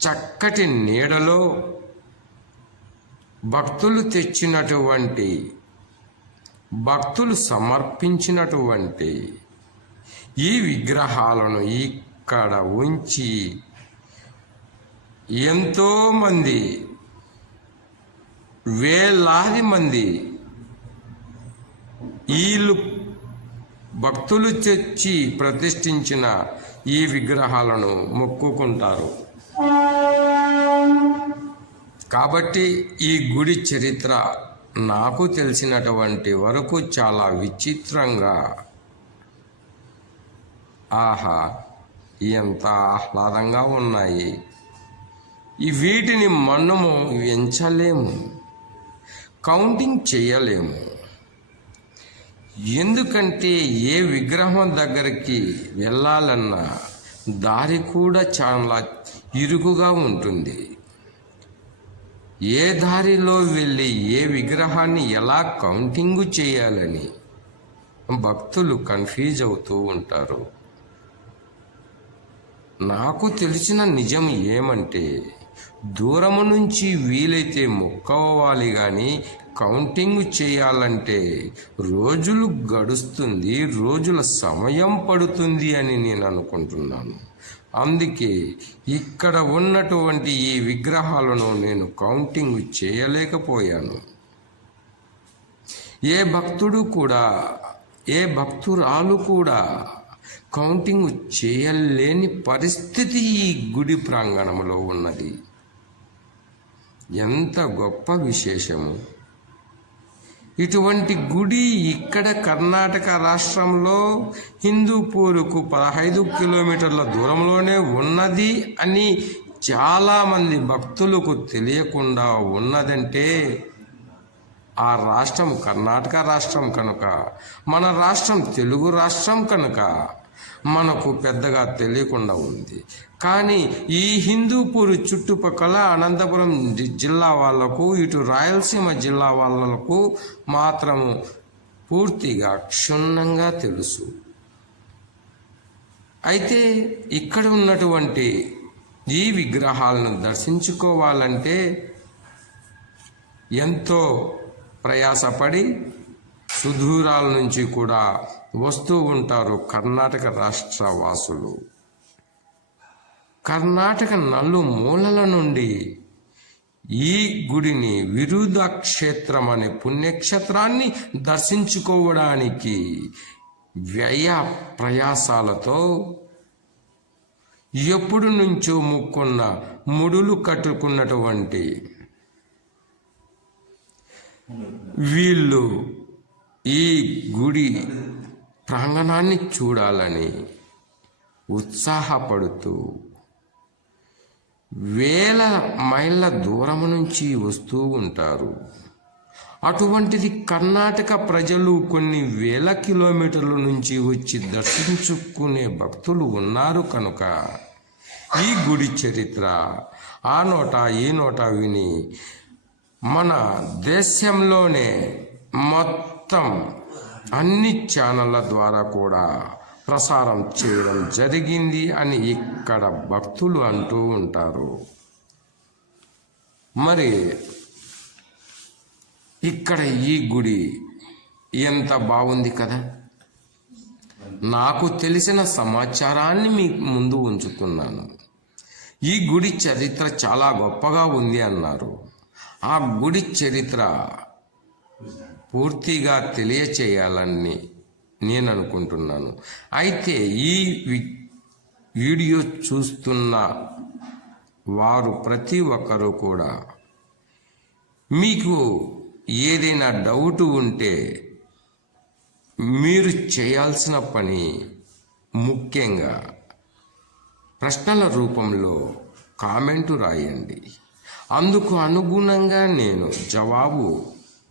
చక్కటి నీడలో భక్తులు తెచ్చినటువంటి, భక్తులు సమర్పించినటువంటి ఈ విగ్రహాలను ఇక్కడ ఉంచి ఎంతోమంది వేలాది మంది వీళ్ళు భక్తులు తెచ్చి ప్రతిష్ఠించిన ఈ విగ్రహాలను మొక్కుకుంటారు. కాబట్టి ఈ గుడి చరిత్ర నాకు తెలిసినటువంటి వరకు చాలా విచిత్రంగా, ఆహా ఎంత ఆహ్లాదంగా ఉన్నాయి. వీటిని మనము ఎంచలేము, కౌంటింగ్ చేయలేము. ఎందుకంటే ఏ విగ్రహం దగ్గరికి వెళ్ళాలన్నా దారి కూడా చాలా ఇరుకుగా ఉంటుంది. ఏ దారిలో వెళ్ళి ఏ విగ్రహాన్ని ఎలా కౌంటింగ్ చేయాలని భక్తులు కన్ఫ్యూజ్ అవుతూ ఉంటారు. నాకు తెలిసిన నిజం ఏమంటే దూరము నుంచి వీలైతే మొక్కవాలి కానీ కౌంటింగ్ చేయాలంటే రోజులు గడుస్తుంది, రోజుల సమయం పడుతుంది అని నేను అనుకుంటున్నాను. అందుకే ఇక్కడ ఉన్నటువంటి ఈ విగ్రహాలను నేను కౌంటింగ్ చేయలేకపోయాను. ఏ భక్తుడు కూడా ఏ భక్తురాలు కూడా కౌంటింగ్ చేయలేని పరిస్థితి ఈ గుడి ప్రాంగణంలో ఉన్నది. ఎంత గొప్ప విశేషము! ఇటువంటి గుడి ఇక్కడ కర్ణాటక రాష్ట్రంలో హిందూపూర్కు 15 కిలోమీటర్ల దూరంలోనే ఉన్నది అని చాలామంది భక్తులకు తెలియకుండా ఉన్నదంటే ఆ రాష్ట్రం కర్ణాటక రాష్ట్రం కనుక, మన రాష్ట్రం తెలుగు రాష్ట్రం కనుక మనకు పెద్దగా తెలియకుండా ఉంది. కానీ ఈ హిందూపూర్ చుట్టుపక్కల అనంతపురం జిల్లా వాళ్లకు, ఇటు రాయలసీమ జిల్లా వాళ్ళకు మాత్రము పూర్తిగా క్షుణ్ణంగా తెలుసు. అయితే ఇక్కడ ఉన్నటువంటి ఈ విగ్రహాలను దర్శించుకోవాలంటే ఎంతో ప్రయాసపడి సుదూరాల నుంచి కూడా వస్తూ ఉంటారు కర్ణాటక రాష్ట్ర వాసులు. కర్ణాటక నలుమూలల నుండి ఈ గుడిని విరుధ క్షేత్రం అనే పుణ్యక్షేత్రాన్ని దర్శించుకోవడానికి వ్యయ ప్రయాసాలతో ఎప్పుడు నుంచో ముక్కున్న ముడులు కట్టుకున్నటువంటి వీళ్ళు ఈ గుడి ప్రాంగణాన్ని చూడాలని ఉత్సాహపడుతూ వేల మైళ్ళ దూరం నుంచి వస్తూ ఉంటారు. అటువంటిది కర్ణాటక ప్రజలు కొన్ని వేల కిలోమీటర్ల నుంచి వచ్చి దర్శించుకునే భక్తులు ఉన్నారు కనుక ఈ గుడి చరిత్ర ఆ నోట ఈ నోట విని మన దేశంలోనే మొత్తం అన్ని ఛానళ్ళ ద్వారా కూడా ప్రసారం చేయడం జరిగింది అని ఇక్కడ భక్తులు అంటూ ఉంటారు. మరి ఇక్కడ ఈ గుడి ఎంత బాగుంది కదా! నాకు తెలిసిన సమాచారాన్ని మీ ముందు ఉంచుతున్నాను. ఈ గుడి చరిత్ర చాలా గొప్పగా ఉంది అన్నారు. ఆ గుడి చరిత్ర పూర్తిగా తెలియచేయాలని నేను అనుకుంటున్నాను. అయితే ఈ వీడియో చూస్తున్న వారు ప్రతి ఒక్కరూ కూడా మీకు ఏదైనా డౌట్ ఉంటే మీరు చేయాల్సిన పని ముఖ్యంగా ప్రశ్నల రూపంలో కామెంటు రాయండి. అందుకు అనుగుణంగా నేను జవాబు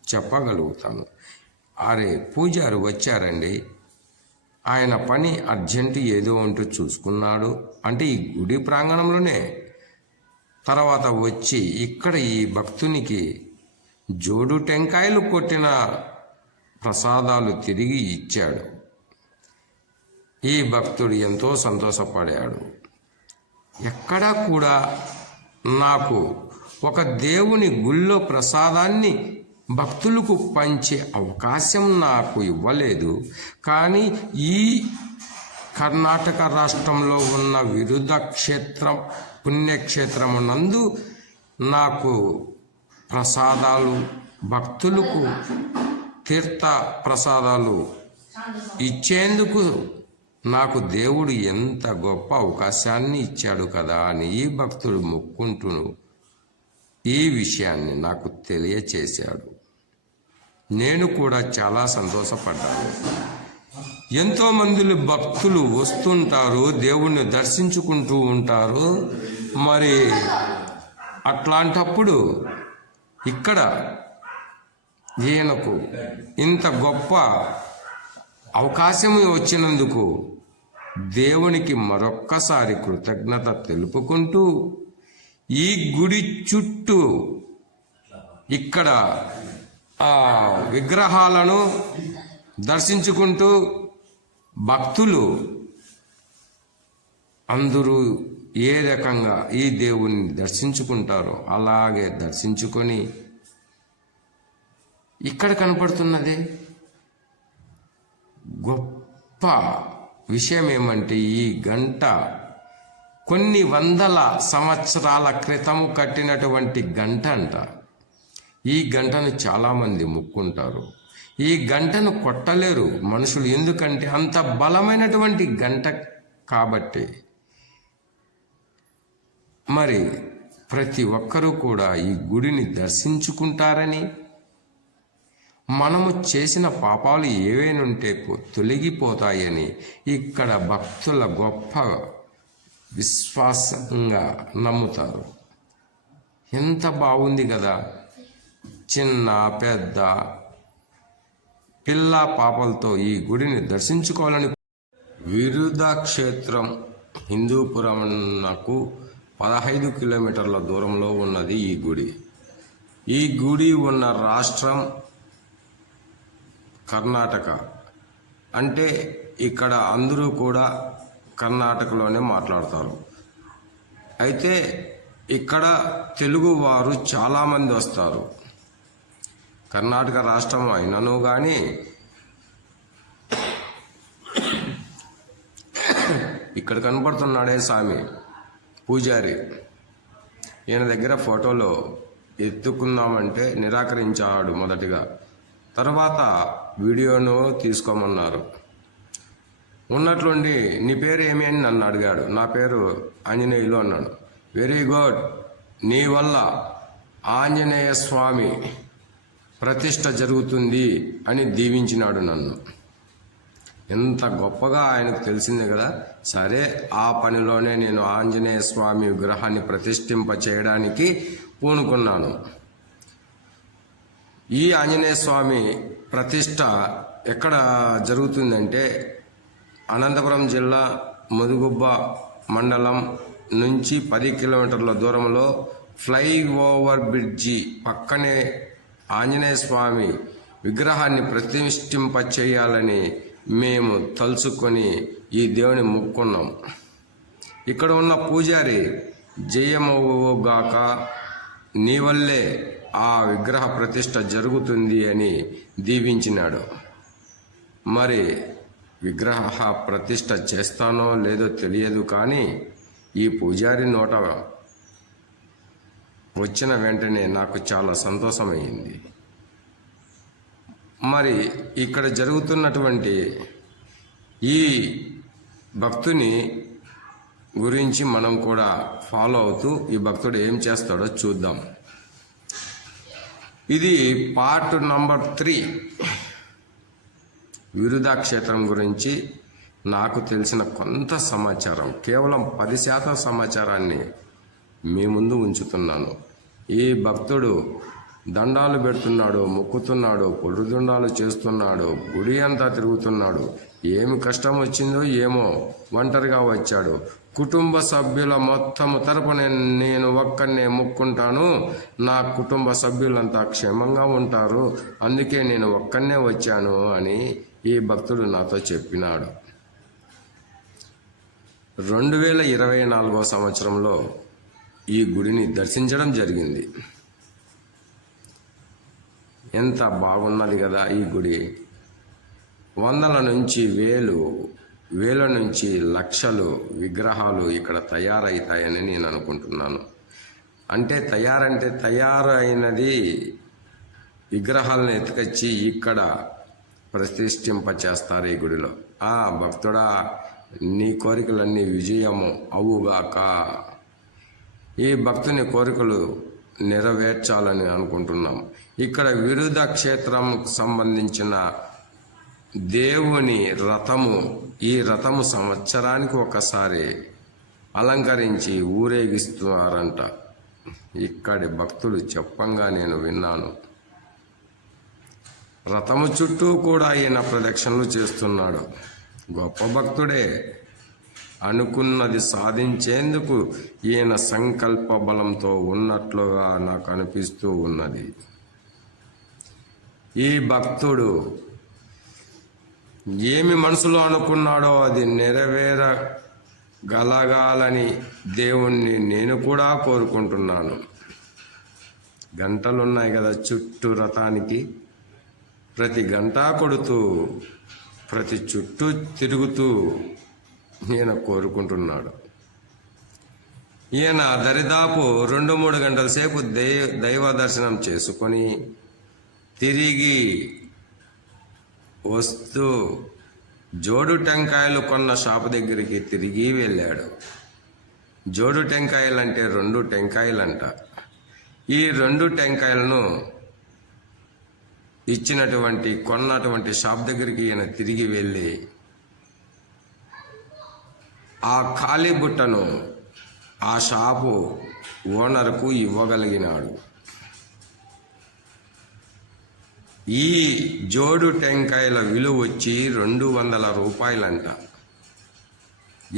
చెప్పగలుగుతాను. అరే పూజారి వచ్చారండి, ఆయన పని అర్జెంటు ఏదో అంటూ చూసుకున్నాడు అంటే ఈ గుడి ప్రాంగణంలోనే, తర్వాత వచ్చి ఇక్కడ ఈ భక్తునికి జోడు టెంకాయలు కొట్టిన ప్రసాదాలు తిరిగి ఇచ్చాడు. ఈ భక్తుడు ఎంతో సంతోషపడాడు. ఎక్కడా కూడా నాకు ఒక దేవుని గుళ్ళో ప్రసాదాన్ని భక్తులకు పంచే అవకాశం నాకు ఇవ్వలేదు. కానీ ఈ కర్ణాటక రాష్ట్రంలో ఉన్న విరుధ క్షేత్రం పుణ్యక్షేత్రమునందు నాకు ప్రసాదాలు భక్తులకు తీర్థ ప్రసాదాలు ఇచ్చేందుకు నాకు దేవుడు ఎంత గొప్ప అవకాశాన్ని ఇచ్చాడు కదా అని ఈ భక్తుడు మొక్కుంటూ ఈ విషయాన్ని నాకు తెలియచేశాడు. నేను కూడా చాలా సంతోషపడ్డాను. ఎంతోమంది భక్తులు వస్తుంటారు, దేవుణ్ణి దర్శించుకుంటూ ఉంటారు. మరి అట్లాంటప్పుడు ఇక్కడ ఈయనకు ఇంత గొప్ప అవకాశం వచ్చినందుకు దేవునికి మరొక్కసారి కృతజ్ఞత తెలుపుకుంటూ ఈ గుడి చుట్టూ ఇక్కడ విగ్రహాలను దర్శించుకుంటూ భక్తులు అందరూ ఏ రకంగా ఈ దేవుణ్ణి దర్శించుకుంటారో అలాగే దర్శించుకొని ఇక్కడ కనపడుతున్నదే గొప్ప విషయం ఏమంటే ఈ గంట కొన్ని వందల సంవత్సరాల క్రితము కట్టినటువంటి గంట అంట. ఈ గంటను చాలామంది ముక్కుంటారు. ఈ గంటను కొట్టలేరు మనుషులు, ఎందుకంటే అంత బలమైనటువంటి గంట కాబట్టి. మరి ప్రతి ఒక్కరూ కూడా ఈ గుడిని దర్శించుకుంటారని, మనము చేసిన పాపాలు ఏవేనుంటే తొలగిపోతాయని ఇక్కడ భక్తుల గొప్ప విశ్వాసంగా నమ్ముతారు. ఎంత బాగుంది కదా. చిన్న పెద్ద పిల్ల పాపలతో ఈ గుడిని దర్శించుకోవాలని. విరుధక్షేత్రం హిందూపురంకు 15 కిలోమీటర్ల దూరంలో ఉన్నది ఈ గుడి. ఈ గుడి ఉన్న రాష్ట్రం కర్ణాటక. అంటే ఇక్కడ అందరూ కూడా కర్ణాటకలోనే మాట్లాడతారు. అయితే ఇక్కడ తెలుగు వారు చాలామంది వస్తారు. కర్ణాటక రాష్ట్రం అయినను కానీ ఇక్కడ కనపడుతున్నాడే స్వామి పూజారి, ఈయన దగ్గర ఫోటోలో ఎత్తుకుందామంటే నిరాకరించాడు మొదటిగా. తర్వాత వీడియోను తీసుకోమన్నారు. ఉన్నట్లుండి నీ పేరు ఏమి అని నన్ను అడిగాడు. నా పేరు ఆంజనేయులు అన్నాడు. వెరీ గుడ్, నీ వల్ల ఆంజనేయ స్వామి ప్రతిష్ట జరుగుతుంది అని దీవించినాడు నన్ను. ఎంత గొప్పగా ఆయనకు తెలిసిందే కదా. సరే, ఆ పనిలోనే నేను ఆంజనేయ స్వామి విగ్రహాన్ని ప్రతిష్ఠింప చేయడానికి పూనుకున్నాను. ఈ ఆంజనేయ స్వామి ప్రతిష్ట ఎక్కడ జరుగుతుందంటే అనంతపురం జిల్లా ముదుగుబ్బ మండలం నుంచి 10 కిలోమీటర్ల దూరంలో ఫ్లైఓవర్ బ్రిడ్జి పక్కనే ఆంజనేయ స్వామి విగ్రహాన్ని ప్రతిష్ఠింప చేయాలని మేము తలుచుకొని ఈ దేవుని మొక్కున్నాం. ఇక్కడ ఉన్న పూజారి జయమవుగాక, నీ వల్లే ఆ విగ్రహ ప్రతిష్ట జరుగుతుంది అని దీవించినాడు. మరి విగ్రహ ప్రతిష్ట చేస్తానో లేదో తెలియదు, కానీ ఈ పూజారి నోట వచ్చిన వెంటనే నాకు చాలా సంతోషమైంది. మరి ఇక్కడ జరుగుతున్నటువంటి ఈ భక్తుని గురించి మనం కూడా ఫాలో అవుతూ ఈ భక్తుడు ఏం చేస్తాడో చూద్దాం. ఇది పార్ట్ నంబర్ 3. విరుధక్షేత్రం గురించి నాకు తెలిసిన కొంత సమాచారం, కేవలం 10% సమాచారాన్ని మీ ముందు ఉంచుతున్నాను. ఈ భక్తుడు దండాలు పెడుతున్నాడు, మొక్కుతున్నాడు, పొడుదుండాలు చేస్తున్నాడు, గుడి అంతా తిరుగుతున్నాడు. ఏమి కష్టం వచ్చిందో ఏమో, ఒంటరిగా వచ్చాడు. కుటుంబ సభ్యుల మొత్తము తరపున నేను ఒక్కనే మొక్కుంటాను, నా కుటుంబ సభ్యులంతా క్షేమంగా ఉంటారు, అందుకే నేను ఒక్కనే వచ్చాను అని ఈ భక్తుడు నాతో చెప్పినాడు. 2024 సంవత్సరంలో ఈ గుడిని దర్శించడం జరిగింది. ఎంత బాగున్నది కదా ఈ గుడి. వందల నుంచి వేల నుంచి లక్షలు విగ్రహాలు ఇక్కడ తయారవుతాయని నేను అనుకుంటున్నాను. అంటే తయారైనది విగ్రహాలను ఎత్తుకొచ్చి ఇక్కడ ప్రతిష్ఠింప చేస్తారు ఈ గుడిలో. భక్తుడా, నీ కోరికలన్నీ విజయము అవుగాక. ఈ భక్తుని కోరికలు నెరవేర్చాలని అనుకుంటున్నాం. ఇక్కడ విరుధక్షేత్రం సంబంధించిన దేవుని రథము, ఈ రథము సంవత్సరానికి ఒకసారి అలంకరించి ఊరేగిస్తున్నారంట. ఇక్కడి భక్తులు చెప్పంగా నేను విన్నాను. రథము చుట్టూ కూడా ఈయన ప్రదక్షిణలు చేస్తున్నాడు. గొప్ప భక్తుడే. అనుకున్నది సాధించేందుకు ఈయన సంకల్ప బలంతో ఉన్నట్లుగా నాకు అనిపిస్తూ ఉన్నది. ఈ భక్తుడు ఏమి మనసులో అనుకున్నాడో అది నెరవేరగలగాలని దేవుణ్ణి నేను కూడా కోరుకుంటున్నాను. గంటలున్నాయి కదా చుట్టూ రథానికి, ప్రతి గంట కొడుతూ ప్రతి చుట్టూ తిరుగుతూ ఈయన కోరుకుంటున్నాడు. ఈయన దరిదాపు 2-3 గంటల సేపు దైవ దర్శనం చేసుకొని తిరిగి వస్తూ జోడు టెంకాయలు కొన్న షాపు దగ్గరికి తిరిగి వెళ్ళాడు. జోడు టెంకాయలు అంటే 2 టెంకాయలంట. ఈ 2 టెంకాయలను కొన్నటువంటి షాప్ దగ్గరికి ఈయన తిరిగి వెళ్ళి ఆ ఖాళీ బుట్టను ఆ షాపు ఓనర్కు ఇవ్వగలిగినాడు. ఈ జోడు టెంకాయల విలువ వచ్చి 200 రూపాయలంట.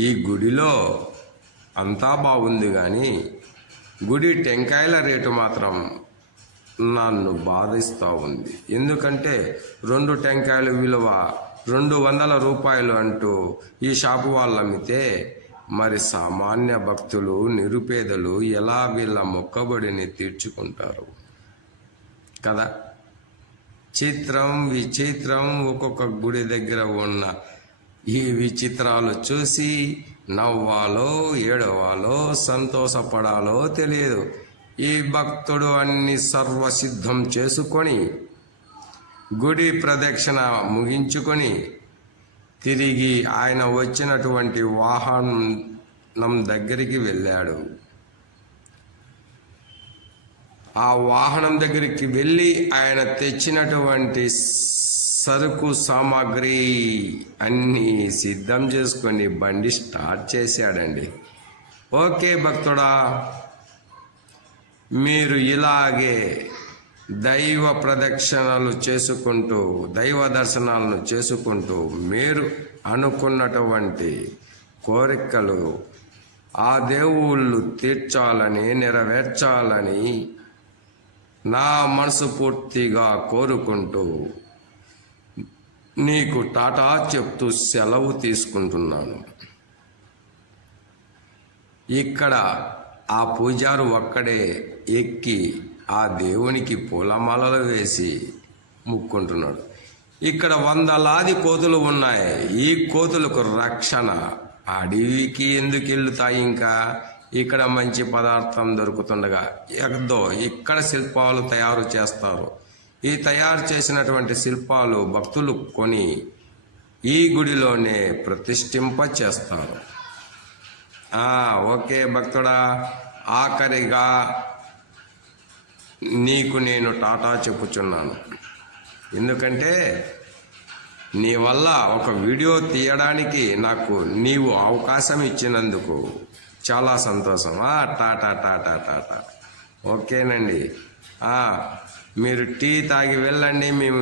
ఈ గుడిలో అంతా బాగుంది కానీ గుడి టెంకాయల రేటు మాత్రం నన్ను బాధిస్తూ ఉంది. ఎందుకంటే 2 టెంకాయల విలువ 200 రూపాయలు అంటూ ఈ షాపు వాళ్ళు అమ్మితే మరి సామాన్య భక్తులు నిరుపేదలు ఎలా వీళ్ళ మొక్కబడిని తీర్చుకుంటారు కదా. చిత్రం విచిత్రం. ఒక్కొక్క గుడి దగ్గర ఉన్న ఈ విచిత్రాలు చూసి నవ్వాలో ఏడవాలో సంతోషపడాలో తెలియదు. ఈ భక్తుడు అన్ని సర్వసిద్ధం చేసుకొని గుడి ప్రదక్షిణ ముగించుకొని తిరిగి ఆయన వచ్చినటువంటి వాహనం దగ్గరికి వెళ్ళాడు. ఆ వాహనం దగ్గరికి వెళ్ళి ఆయన తెచ్చినటువంటి సరుకు సామాగ్రి అన్నీ సిద్ధం చేసుకొని బండి స్టార్ట్ చేశాడండి. ఓకే భక్తుడా, మీరు ఇలాగే దైవ ప్రదక్షిణలు చేసుకుంటూ దైవ దర్శనాలను చేసుకుంటూ మీరు అనుకున్నటువంటి కోరికలు ఆ దేవుళ్ళు తీర్చాలని నెరవేర్చాలని నా మనసు పూర్తిగా కోరుకుంటూ నీకు టాటా చెప్తూ సెలవు తీసుకుంటున్నాను. ఇక్కడ ఆ పూజారు ఒక్కడే ఎక్కి ఆ దేవునికి పూలమాలలు వేసి ముక్కుంటున్నాడు. ఇక్కడ 100లాది కోతులు ఉన్నాయి. ఈ కోతులకు రక్షణ. అడవికి ఎందుకు వెళ్తాయి? ఇంకా ఇక్కడ మంచి పదార్థం దొరుకుతుండగా ఇక్కడ శిల్పాలు తయారు చేస్తారు. ఈ తయారు చేసినటువంటి శిల్పాలు భక్తులు కొని ఈ గుడిలోనే ప్రతిష్ఠింప చేస్తారు. ఓకే భక్తుడా, ఆఖరిగా నీకు నేను టాటా చెప్పుచున్నాను. ఎందుకంటే నీ వల్ల ఒక వీడియో తీయడానికి నాకు నీవు అవకాశం ఇచ్చినందుకు చాలా సంతోషం. టాటా టాటా టాటా. ఓకేనండి, మీరు టీ తాగి వెళ్ళండి. మేము